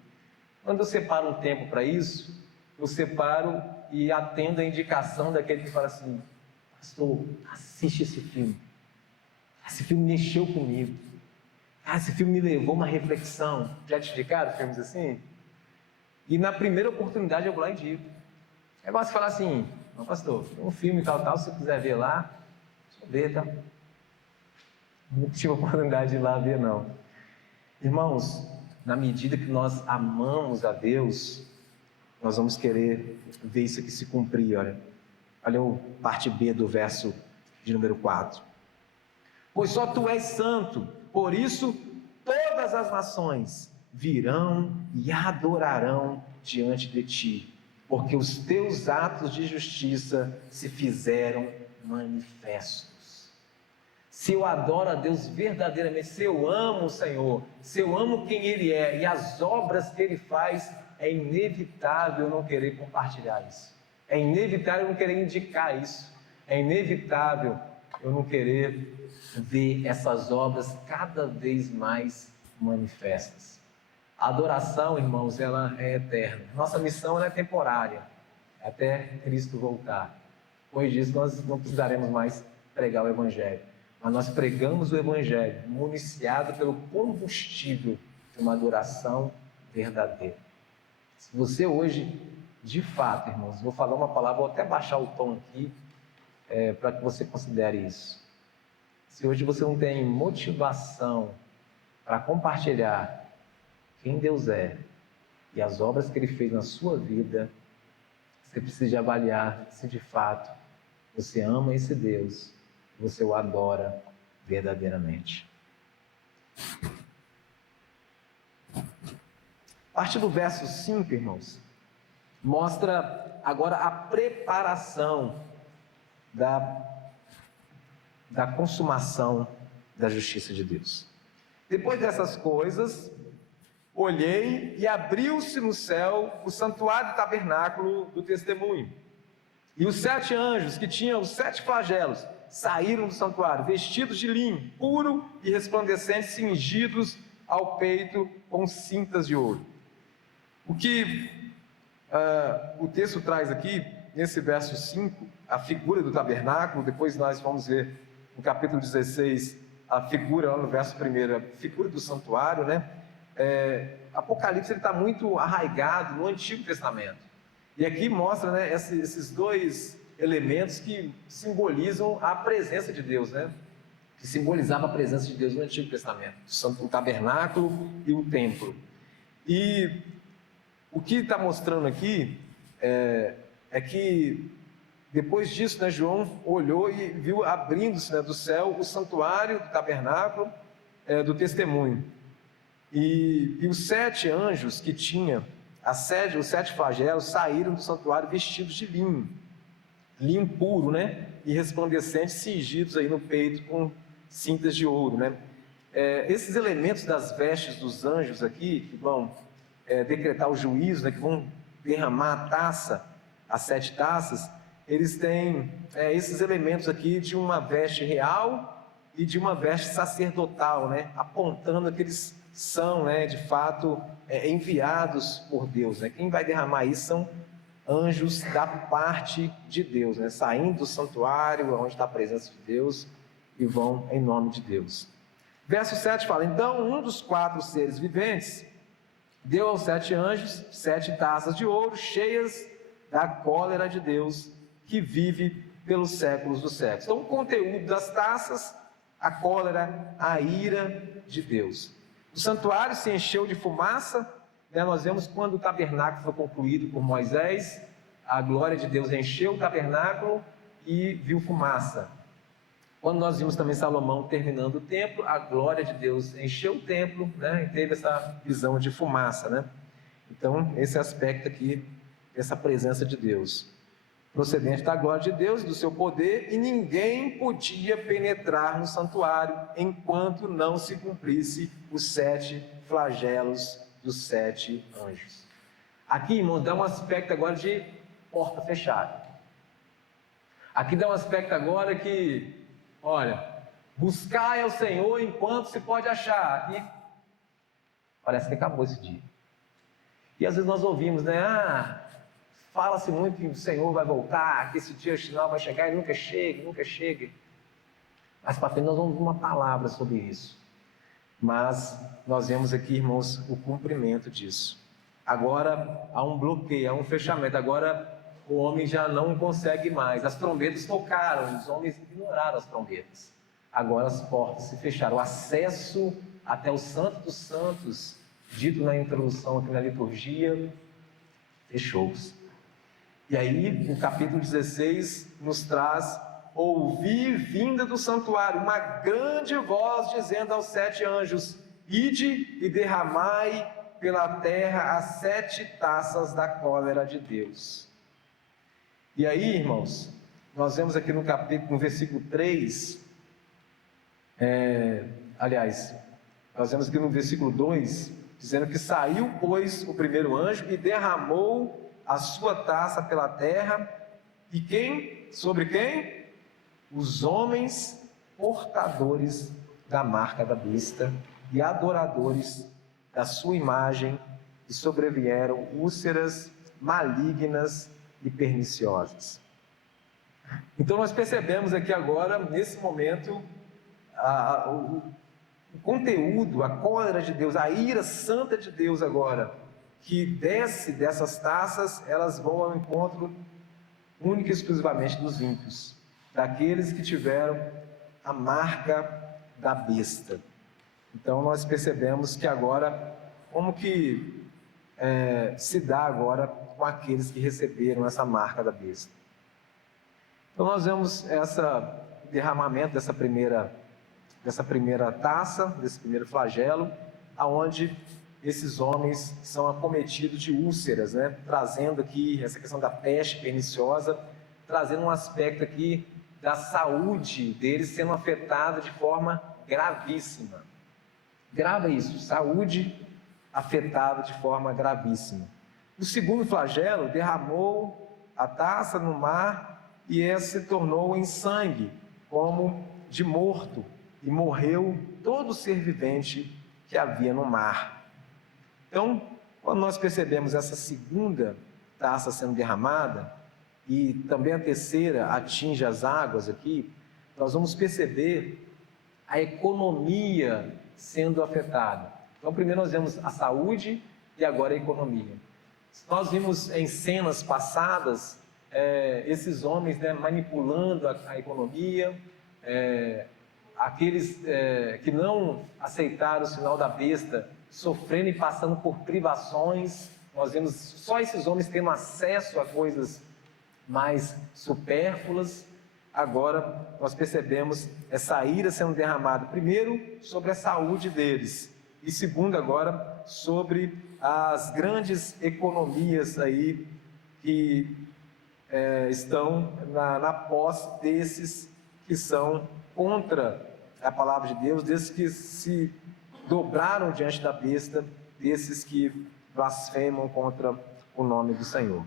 Quando eu separo um tempo para isso, eu separo e atendo a indicação daquele que fala assim: pastor, assiste esse filme. Esse filme mexeu comigo. Esse filme me levou a uma reflexão. Já te indicaram filmes assim? E na primeira oportunidade eu vou lá e digo. É você falar assim: não, pastor, um filme tal, se você quiser ver lá, deixa eu ver, tá? Não tive a oportunidade de ir lá ver, não. Irmãos, na medida que nós amamos a Deus, nós vamos querer ver isso aqui se cumprir, olha. Olha o parte B do verso de número 4. Pois só tu és santo, por isso todas as nações virão e adorarão diante de ti, porque os teus atos de justiça se fizeram manifestos. Se eu adoro a Deus verdadeiramente, se eu amo o Senhor, se eu amo quem Ele é e as obras que Ele faz, é inevitável eu não querer compartilhar isso. É inevitável eu não querer indicar isso. É inevitável eu não querer ver essas obras cada vez mais manifestas. A adoração, irmãos, ela é eterna. Nossa missão ela é temporária, até Cristo voltar. Depois disso, nós não precisaremos mais pregar o Evangelho. Mas nós pregamos o Evangelho, municiado pelo combustível de uma adoração verdadeira. Se você hoje, de fato, irmãos, vou falar uma palavra, vou até baixar o tom aqui, para que você considere isso. Se hoje você não tem motivação para compartilhar quem Deus é e as obras que Ele fez na sua vida, você precisa avaliar se de fato você ama esse Deus, você o adora verdadeiramente. A partir do verso 5, irmãos, mostra agora a preparação da consumação da justiça de Deus. Depois dessas coisas, olhei e abriu-se no céu o santuário do tabernáculo do testemunho. E os 7 anjos que tinham os 7 flagelos saíram do santuário, vestidos de linho, puro e resplandecente, cingidos ao peito com cintas de ouro. O que o texto traz aqui, nesse verso 5, a figura do tabernáculo, depois nós vamos ver no capítulo 16, a figura, lá no verso 1, a figura do santuário, né? Apocalipse está muito arraigado no Antigo Testamento. E aqui mostra, né, esses dois elementos que simbolizam a presença de Deus, né? Que simbolizava a presença de Deus no Antigo Testamento, o tabernáculo e o templo. E o que está mostrando aqui é que depois disso, né, João olhou e viu abrindo-se, né, do céu o santuário do tabernáculo do testemunho. E os 7 anjos que tinha os 7 flagelos saíram do santuário vestidos de linho puro, né, e resplandecente, cingidos aí no peito com cintas de ouro, né. Esses elementos das vestes dos anjos aqui, que vão decretar o juízo, né, que vão derramar a taça, as 7 taças, eles têm esses elementos aqui de uma veste real e de uma veste sacerdotal, né, apontando que eles são, né, de fato, enviados por Deus, né. Quem vai derramar isso são anjos da parte de Deus, né, saindo do santuário, onde está a presença de Deus, e vão em nome de Deus. Verso 7 fala: então um dos 4 seres viventes deu aos 7 anjos 7 taças de ouro cheias da cólera de Deus, que vive pelos séculos dos séculos. Então o conteúdo das taças, a cólera, a ira de Deus. O santuário se encheu de fumaça, né? Nós vemos quando o tabernáculo foi concluído por Moisés, a glória de Deus encheu o tabernáculo e viu fumaça. Quando nós vimos também Salomão terminando o templo, a glória de Deus encheu o templo, né? E teve essa visão de fumaça, né? Então, esse aspecto aqui, essa presença de Deus, procedente da glória de Deus, do seu poder, e ninguém podia penetrar no santuário enquanto não se cumprisse os 7 flagelos dos 7 anjos. Aqui, irmãos, dá um aspecto agora de porta fechada. Aqui dá um aspecto agora que, olha, buscai ao Senhor enquanto se pode achar. Aqui parece que acabou esse dia. E às vezes nós ouvimos, né? Fala-se muito que o Senhor vai voltar, que esse dia final vai chegar e nunca chega, nunca chega. Mas para frente nós vamos ver uma palavra sobre isso. Mas nós vemos aqui, irmãos, o cumprimento disso. Agora há um bloqueio, há um fechamento. Agora o homem já não consegue mais. As trombetas tocaram, os homens ignoraram as trombetas. Agora as portas se fecharam. O acesso até o Santo dos Santos, dito na introdução aqui na liturgia, fechou-se. E aí, o capítulo 16 nos traz: ouvi vinda do santuário uma grande voz dizendo aos 7 anjos: ide e derramai pela terra as 7 taças da cólera de Deus. E aí, irmãos, nós vemos aqui no capítulo, no versículo 3, nós vemos aqui no versículo 2, dizendo que saiu, pois, o primeiro anjo e derramou a sua taça pela terra, e quem? Sobre quem? Os homens portadores da marca da besta e adoradores da sua imagem, e sobrevieram úlceras malignas e perniciosas. Então nós percebemos aqui agora, nesse momento, o conteúdo, a cólera de Deus, a ira santa de Deus agora, que desce dessas taças, elas vão ao encontro única e exclusivamente dos ímpios, daqueles que tiveram a marca da besta. Então nós percebemos que agora, como que se dá agora com aqueles que receberam essa marca da besta. Então nós vemos esse derramamento dessa primeira taça, desse primeiro flagelo, aonde esses homens são acometidos de úlceras, né? Trazendo aqui essa questão da peste perniciosa, trazendo um aspecto aqui da saúde deles sendo afetada de forma gravíssima. Grava isso, saúde afetada de forma gravíssima. O segundo flagelo derramou a taça no mar e essa se tornou em sangue, como de morto, e morreu todo ser vivente que havia no mar. Então, quando nós percebemos essa segunda taça sendo derramada, e também a terceira atinge as águas aqui, nós vamos perceber a economia sendo afetada. Então, primeiro nós vemos a saúde e agora a economia. Nós vimos em cenas passadas esses homens, né, manipulando a economia, aqueles que não aceitaram o sinal da besta, sofrendo e passando por privações. Nós vemos só esses homens tendo acesso a coisas mais supérfluas. Agora nós percebemos essa ira sendo derramada, primeiro sobre a saúde deles, e segundo agora sobre as grandes economias aí que estão na posse desses que são contra a palavra de Deus, desses que se dobraram diante da besta, desses que blasfemam contra o nome do Senhor.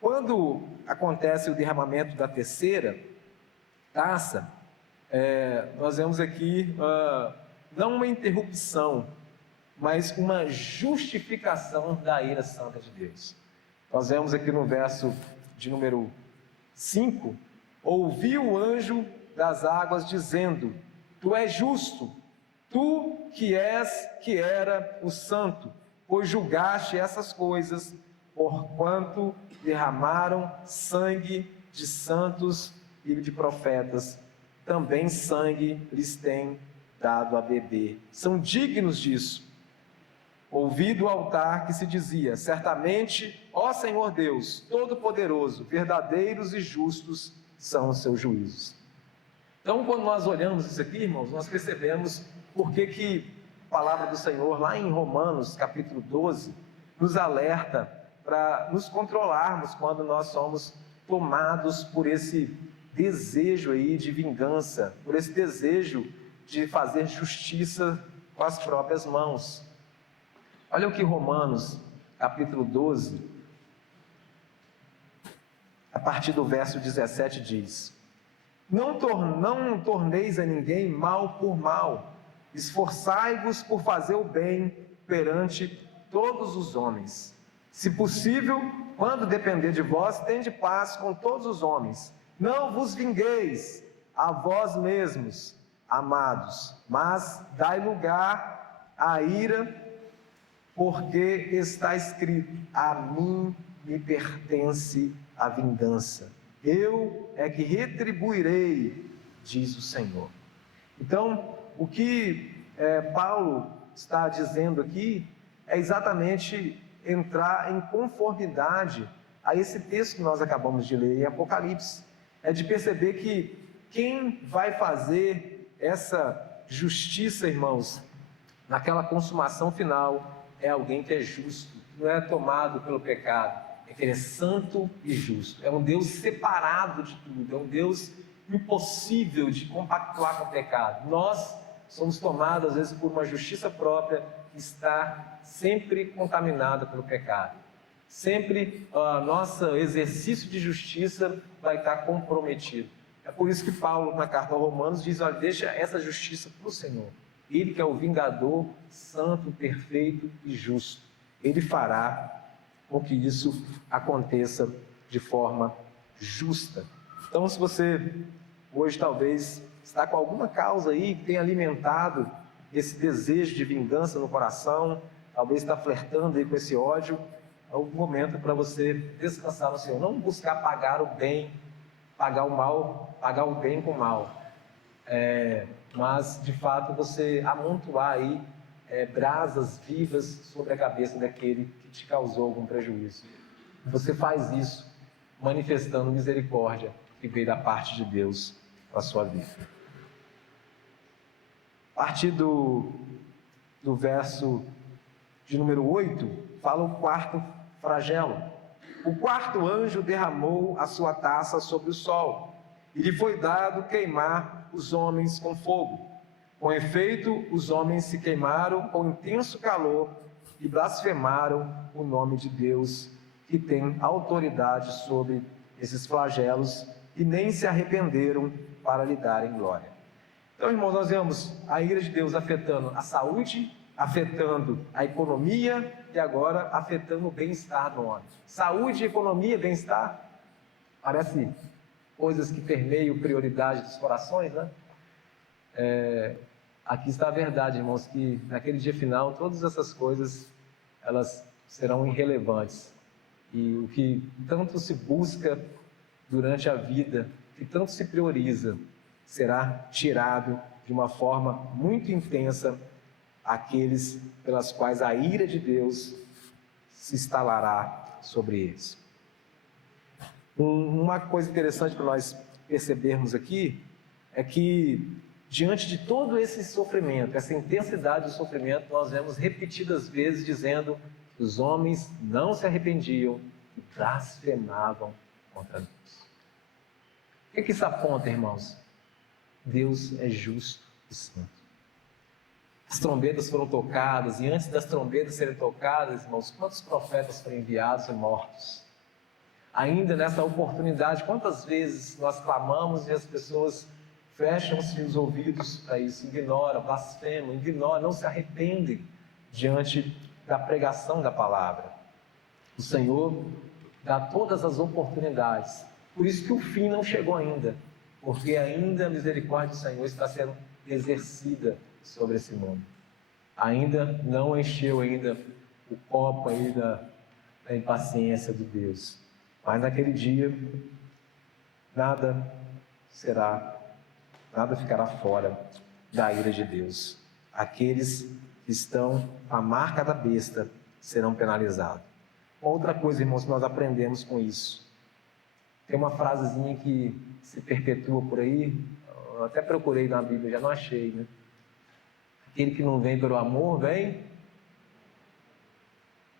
Quando acontece o derramamento da terceira taça, nós vemos aqui não uma interrupção, mas uma justificação da ira santa de Deus. Nós vemos aqui no verso de número 5, ouvi o anjo das águas dizendo: tu és justo, tu que era o santo, pois julgaste essas coisas, porquanto derramaram sangue de santos e de profetas, também sangue lhes tem dado a beber. São dignos disso. Ouvi do altar que se dizia: certamente, ó Senhor Deus, Todo-Poderoso, verdadeiros e justos são os seus juízos. Então, quando nós olhamos isso aqui, irmãos, nós percebemos por que a palavra do Senhor, lá em Romanos, capítulo 12, nos alerta para nos controlarmos quando nós somos tomados por esse desejo aí de vingança, por esse desejo de fazer justiça com as próprias mãos. Olha o que Romanos, capítulo 12, a partir do verso 17 diz: Não torneis a ninguém mal por mal, esforçai-vos por fazer o bem perante todos os homens. Se possível, quando depender de vós, tende paz com todos os homens. Não vos vingueis a vós mesmos, amados, mas dai lugar à ira, porque está escrito: a mim me pertence a vingança, eu é que retribuirei, diz o Senhor. Então, o que Paulo está dizendo aqui é exatamente entrar em conformidade a esse texto que nós acabamos de ler em Apocalipse. É de perceber que quem vai fazer essa justiça, irmãos, naquela consumação final, é alguém que é justo, não é tomado pelo pecado, é que ele é santo e justo, é um Deus separado de tudo, é um Deus impossível de compactuar com o pecado. Nós somos tomados às vezes por uma justiça própria que está sempre contaminada pelo pecado. Sempre nosso exercício de justiça vai estar comprometido. É por isso que Paulo, na carta aos Romanos, diz: olha, deixa essa justiça para o Senhor. Ele que é o vingador, santo, perfeito e justo. Ele fará com que isso aconteça de forma justa. Então, se você hoje talvez está com alguma causa aí que tem alimentado esse desejo de vingança no coração, talvez está flertando aí com esse ódio, é o momento para você descansar no Senhor. Não buscar pagar o bem, pagar o mal, pagar o bem com o mal. Mas, de fato, você amontoar aí brasas vivas sobre a cabeça daquele que te causou algum prejuízo. Você faz isso manifestando misericórdia que veio da parte de Deus para a sua vida. A partir do verso de número 8, fala o quarto flagelo. O quarto anjo derramou a sua taça sobre o sol, e lhe foi dado queimar os homens com fogo. Com efeito, os homens se queimaram com intenso calor e blasfemaram o nome de Deus, que tem autoridade sobre esses flagelos, e nem se arrependeram para lhe darem glória. Então, irmãos, nós vemos a ira de Deus afetando a saúde, afetando a economia e agora afetando o bem-estar do homem. Saúde, economia, bem-estar, parece coisas que permeiam prioridade dos corações, né? Aqui está a verdade, irmãos, que naquele dia final todas essas coisas elas serão irrelevantes, e o que tanto se busca durante a vida, que tanto se prioriza, será tirado de uma forma muito intensa aqueles pelas quais a ira de Deus se instalará sobre eles. Uma coisa interessante para nós percebermos aqui é que, diante de todo esse sofrimento, essa intensidade do sofrimento, nós vemos repetidas vezes dizendo que os homens não se arrependiam e blasfemavam contra Deus. O que isso aponta, irmãos? Deus é justo e santo. As trombetas foram tocadas, e antes das trombetas serem tocadas, irmãos, quantos profetas foram enviados e mortos? Ainda nessa oportunidade, quantas vezes nós clamamos e as pessoas fecham-se os ouvidos para isso, ignoram, blasfemam, não se arrependem diante da pregação da palavra. O Senhor dá todas as oportunidades, por isso que o fim não chegou ainda, porque ainda a misericórdia do Senhor está sendo exercida sobre esse mundo. Ainda não encheu ainda o copo aí da impaciência de Deus. Mas naquele dia, nada ficará fora da ira de Deus. Aqueles que estão à marca da besta serão penalizados. Outra coisa, irmãos, que nós aprendemos com isso Tem uma frasezinha que se perpetua por aí, eu até procurei na Bíblia, já não achei, né? Aquele que não vem pelo amor, vem...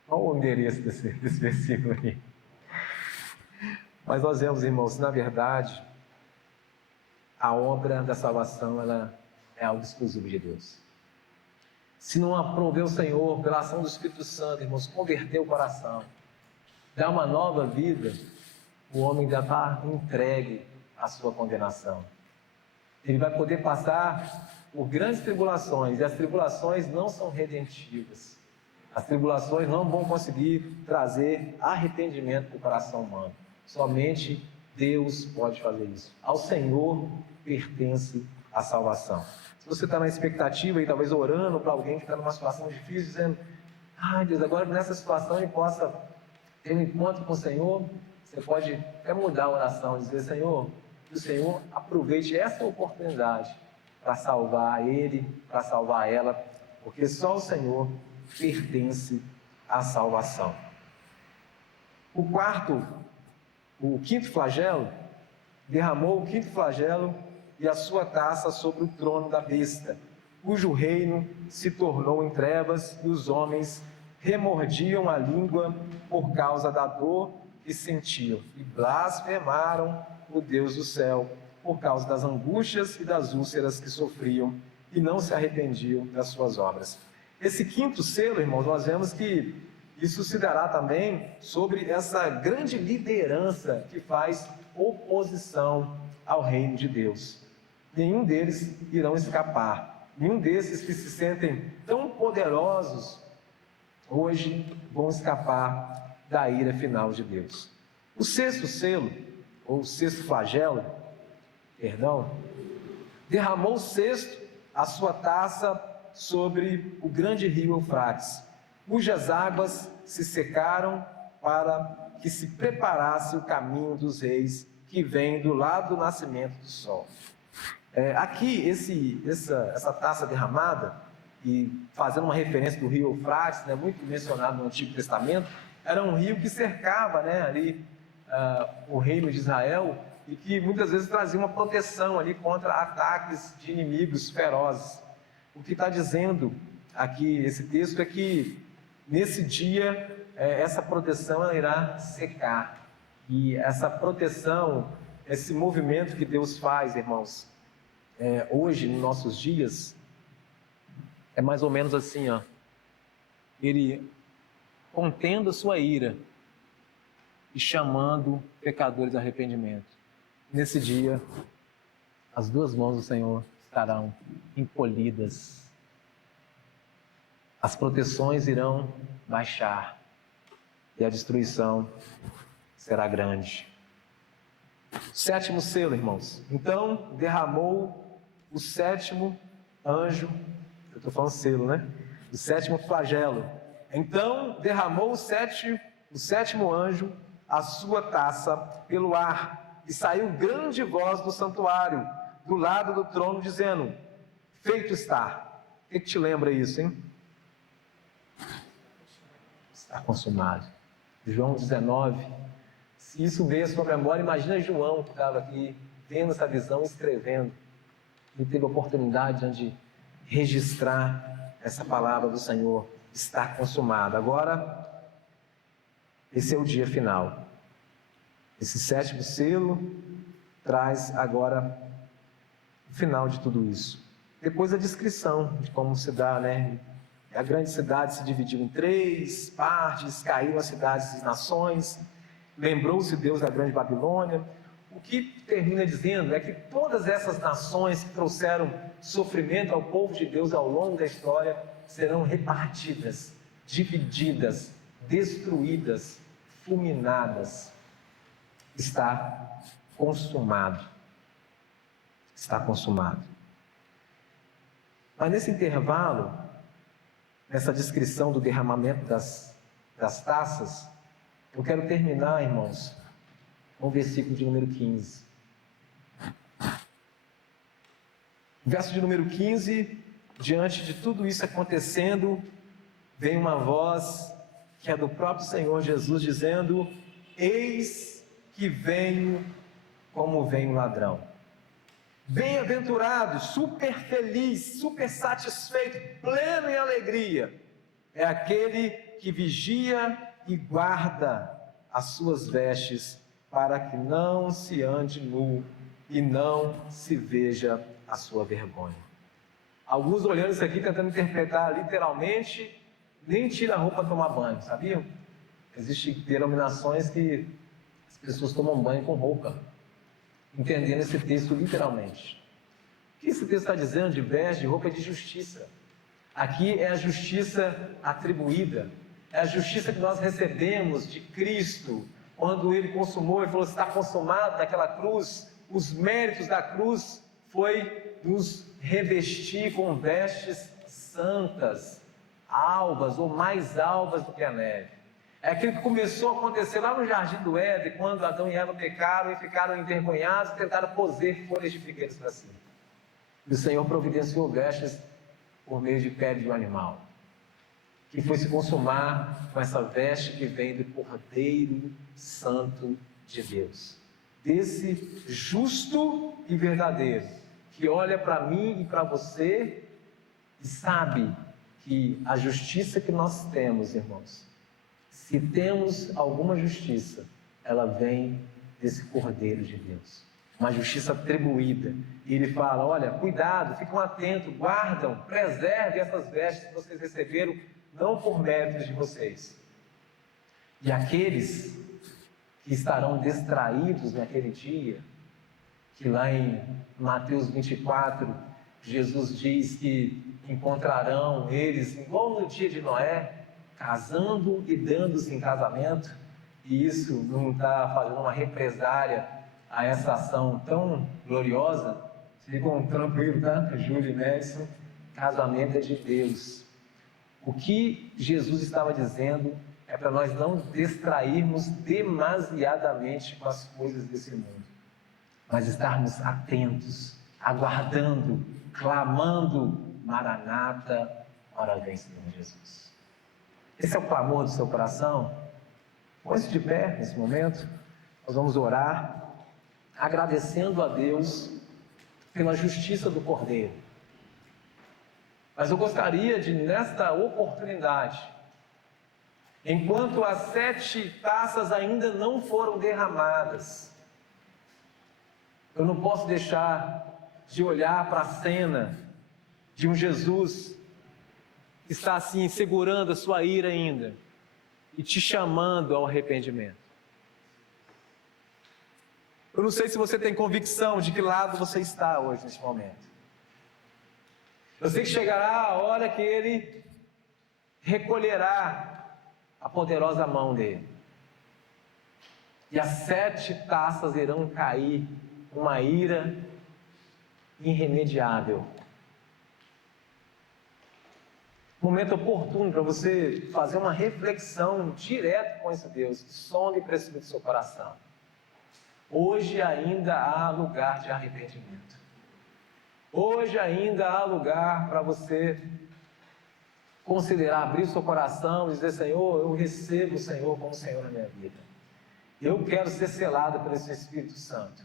Qual o endereço desse versículo aí? Mas nós vemos, irmãos, na verdade, a obra da salvação, ela é algo exclusivo de Deus. Se não aprover o Senhor, pela ação do Espírito Santo, irmãos, converter o coração, dar uma nova vida, o homem já está entregue à sua condenação. Ele vai poder passar por grandes tribulações, e as tribulações não são redentivas. As tribulações não vão conseguir trazer arrependimento para o coração humano. Somente Deus pode fazer isso. Ao Senhor pertence a salvação. Se você está na expectativa e talvez orando para alguém que está numa situação difícil, dizendo: ai Deus, agora nessa situação eu possa ter um encontro com o Senhor, você pode até mudar a oração, dizer: Senhor, que o Senhor aproveite essa oportunidade para salvar ele, para salvar ela, porque só o Senhor pertence à salvação. O quinto flagelo, derramou o quinto flagelo e a sua taça sobre o trono da besta, cujo reino se tornou em trevas, e os homens remordiam a língua por causa da dor que sentiam, e blasfemaram o Deus do céu por causa das angústias e das úlceras que sofriam, e não se arrependiam das suas obras. Esse quinto selo, irmãos, nós vemos que isso se dará também sobre essa grande liderança que faz oposição ao reino de Deus. Nenhum deles irão escapar. Nenhum desses que se sentem tão poderosos hoje vão escapar da ira final de Deus. O sexto selo, ou o sexto flagelo, derramou o sexto a sua taça sobre o grande rio Eufrates, cujas águas se secaram para que se preparasse o caminho dos reis que vem do lado do nascimento do sol. Aqui, essa taça derramada, e fazendo uma referência do rio Eufrates, né, muito mencionado no Antigo Testamento, era um rio que cercava, né, ali o reino de Israel, e que muitas vezes trazia uma proteção ali contra ataques de inimigos ferozes. O que está dizendo aqui esse texto é que nesse dia essa proteção ela irá secar. E essa proteção, esse movimento que Deus faz, irmãos, hoje, nos nossos dias, é mais ou menos assim, ó. Ele contendo a sua ira e chamando pecadores a arrependimento. Nesse dia, as duas mãos do Senhor estarão encolhidas. As proteções irão baixar e a destruição será grande. Sétimo selo, irmãos. Então derramou o sétimo anjo, eu estou falando selo, né? O sétimo flagelo. Então derramou o sétimo anjo a sua taça pelo ar, e saiu grande voz do santuário, do lado do trono, dizendo: feito está. O que te lembra isso, hein? Está consumado. João 19. Se isso veio à sua memória, imagina João que estava aqui vendo essa visão, escrevendo. Ele teve a oportunidade de registrar essa palavra do Senhor. Está consumado. Agora, esse é o dia final. Esse sétimo selo traz agora o final de tudo isso. Depois a descrição de como se dá, né? A grande cidade se dividiu em 3 partes, caiu as cidades e nações, lembrou-se Deus da grande Babilônia. O que termina dizendo é que todas essas nações que trouxeram sofrimento ao povo de Deus ao longo da história serão repartidas, divididas, destruídas, fulminadas. Está consumado. Está consumado. Mas nesse intervalo, nessa descrição do derramamento das taças, eu quero terminar, irmãos, com o versículo de número 15. O verso de número 15, diante de tudo isso acontecendo, vem uma voz que é do próprio Senhor Jesus dizendo: eis que venho como vem o ladrão. Bem-aventurado, super feliz, super satisfeito, pleno em alegria, é aquele que vigia e guarda as suas vestes, para que não se ande nu e não se veja a sua vergonha. Alguns olhando isso aqui, tentando interpretar literalmente, nem tira a roupa para tomar banho, sabiam? Existem denominações que as pessoas tomam banho com roupa, entendendo esse texto literalmente. O que esse texto está dizendo de veste, de roupa, é de justiça. Aqui é a justiça atribuída, é a justiça que nós recebemos de Cristo, quando Ele consumou e falou: está consumado naquela cruz. Os méritos da cruz foi nos revestir com vestes santas, alvas ou mais alvas do que a neve. É aquilo que começou a acontecer lá no Jardim do Éden, quando Adão e Eva pecaram e ficaram envergonhados e tentaram coser folhas de figueiras para si. E o Senhor providenciou vestes por meio de pele de um animal, que foi se consumar com essa veste que vem do Cordeiro Santo de Deus, desse justo e verdadeiro, que olha para mim e para você e sabe que a justiça que nós temos, irmãos, se temos alguma justiça, ela vem desse Cordeiro de Deus, uma justiça atribuída. E Ele fala: olha, cuidado, fiquem atentos, guardam, preservem essas vestes que vocês receberam, não por méritos de vocês. E aqueles que estarão distraídos naquele dia, que lá em Mateus 24, Jesus diz que encontrarão eles, igual no dia de Noé, casando e dando-se em casamento, e isso não está fazendo uma represária a essa ação tão gloriosa. Ficam tranquilos, tá? Júlio e Nelson, casamento é de Deus. O que Jesus estava dizendo é para nós não distrairmos demasiadamente com as coisas desse mundo, mas estarmos atentos, aguardando, clamando: Maranata, ora vem Senhor Jesus. Esse é o clamor do seu coração? Põe-se de pé nesse momento. Nós vamos orar, agradecendo a Deus pela justiça do Cordeiro. Mas eu gostaria de, nesta oportunidade, enquanto as 7 taças ainda não foram derramadas, eu não posso deixar de olhar para a cena de um Jesus que está assim segurando a sua ira ainda e te chamando ao arrependimento. Eu não sei se você tem convicção de que lado você está hoje neste momento. Eu sei que chegará a hora que Ele recolherá a poderosa mão dele, e as 7 taças irão cair, uma ira irremediável. Momento oportuno para você fazer uma reflexão direto com esse Deus, que sonde e precisa do seu coração. Hoje ainda há lugar de arrependimento. Hoje ainda há lugar para você considerar, abrir seu coração e dizer: Senhor, eu recebo o Senhor como Senhor na minha vida. Eu quero ser selado por esse Espírito Santo.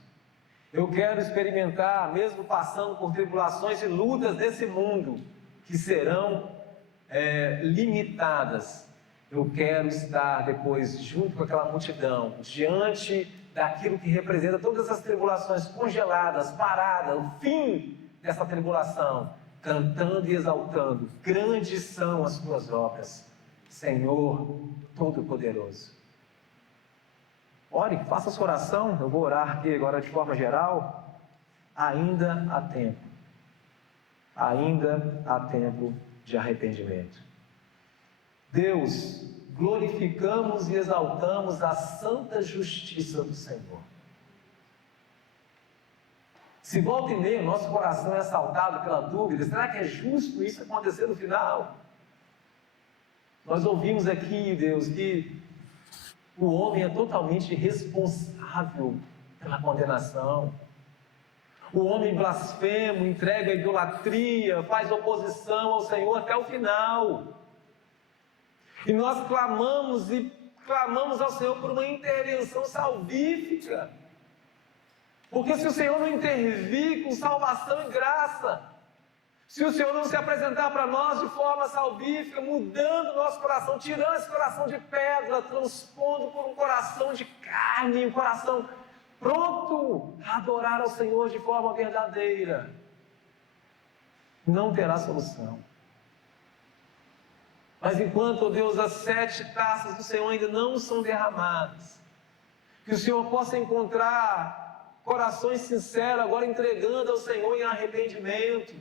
Eu quero experimentar, mesmo passando por tribulações e lutas desse mundo, que serão limitadas. Eu quero estar depois junto com aquela multidão, diante daquilo que representa todas as tribulações congeladas, paradas, o fim dessa tribulação, cantando e exaltando: grandes são as tuas obras, Senhor Todo-Poderoso. Ore, faça sua oração. Eu vou orar aqui agora de forma geral. Ainda há tempo. Ainda há tempo de arrependimento. Deus, glorificamos e exaltamos a santa justiça do Senhor. Se volta e meia o nosso coração é assaltado pela dúvida: será que é justo isso acontecer no final? Nós ouvimos aqui, Deus, que o homem é totalmente responsável pela condenação. O homem blasfemo, entrega a idolatria, faz oposição ao Senhor até o final. E nós clamamos e clamamos ao Senhor por uma intervenção salvífica. Porque se o Senhor não intervir com salvação e graça, se o Senhor não se apresentar para nós de forma salvífica, mudando o nosso coração, tirando esse coração de pedra, transpondo por um coração de carne, um coração pronto a adorar ao Senhor de forma verdadeira, não terá solução. Mas enquanto, ó Deus, as 7 taças do Senhor ainda não são derramadas, que o Senhor possa encontrar corações sinceros agora entregando ao Senhor em arrependimento,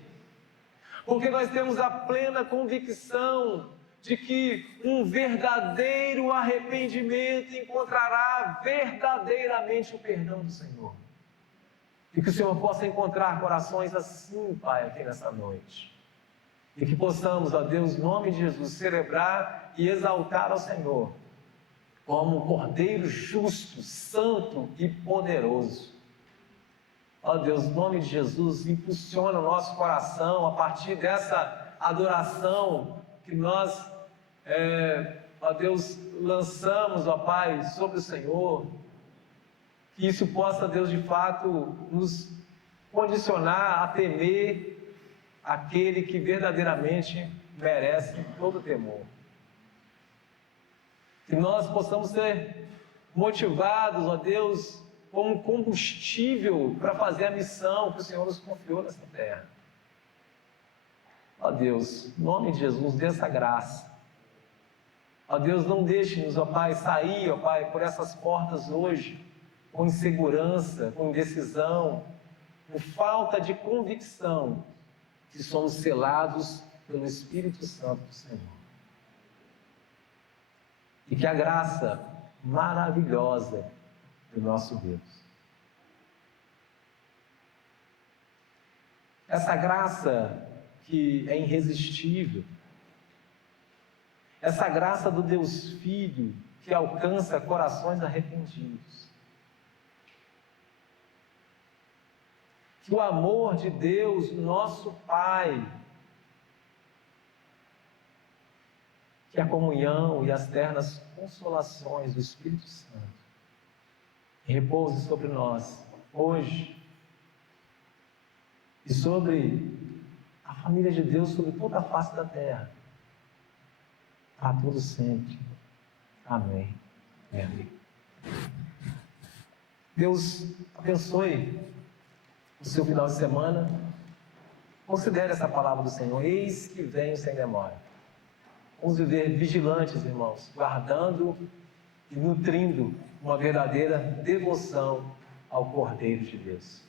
porque nós temos a plena convicção de que um verdadeiro arrependimento encontrará verdadeiramente o perdão do Senhor. E que o Senhor possa encontrar corações assim, Pai, aqui nessa noite. E que possamos, ó Deus, em nome de Jesus, celebrar e exaltar ao Senhor como um Cordeiro justo, santo e poderoso. Ó Deus, em nome de Jesus, impulsiona o nosso coração a partir dessa adoração que nós, ó Deus, lançamos, ó Pai, sobre o Senhor. Que isso possa, Deus, de fato, nos condicionar a temer aquele que verdadeiramente merece todo temor. Que nós possamos ser motivados, ó Deus, como combustível para fazer a missão que o Senhor nos confiou nessa terra. Ó Deus, em nome de Jesus, dê essa graça. Ó Deus, não deixe-nos, ó Pai, sair, ó Pai, por essas portas hoje, com insegurança, com indecisão, com falta de convicção, que somos selados pelo Espírito Santo do Senhor. E que a graça maravilhosa do nosso Deus, essa graça que é irresistível, essa graça do Deus Filho que alcança corações arrependidos, que o amor de Deus, nosso Pai, que a comunhão e as ternas consolações do Espírito Santo repouse sobre nós, hoje, e sobre a família de Deus, sobre toda a face da terra, para todo sempre. Amém. Amém. Deus abençoe o seu final de semana. Considere essa palavra do Senhor: eis que venho sem demora. Vamos viver vigilantes, irmãos, guardando e nutrindo uma verdadeira devoção ao Cordeiro de Deus.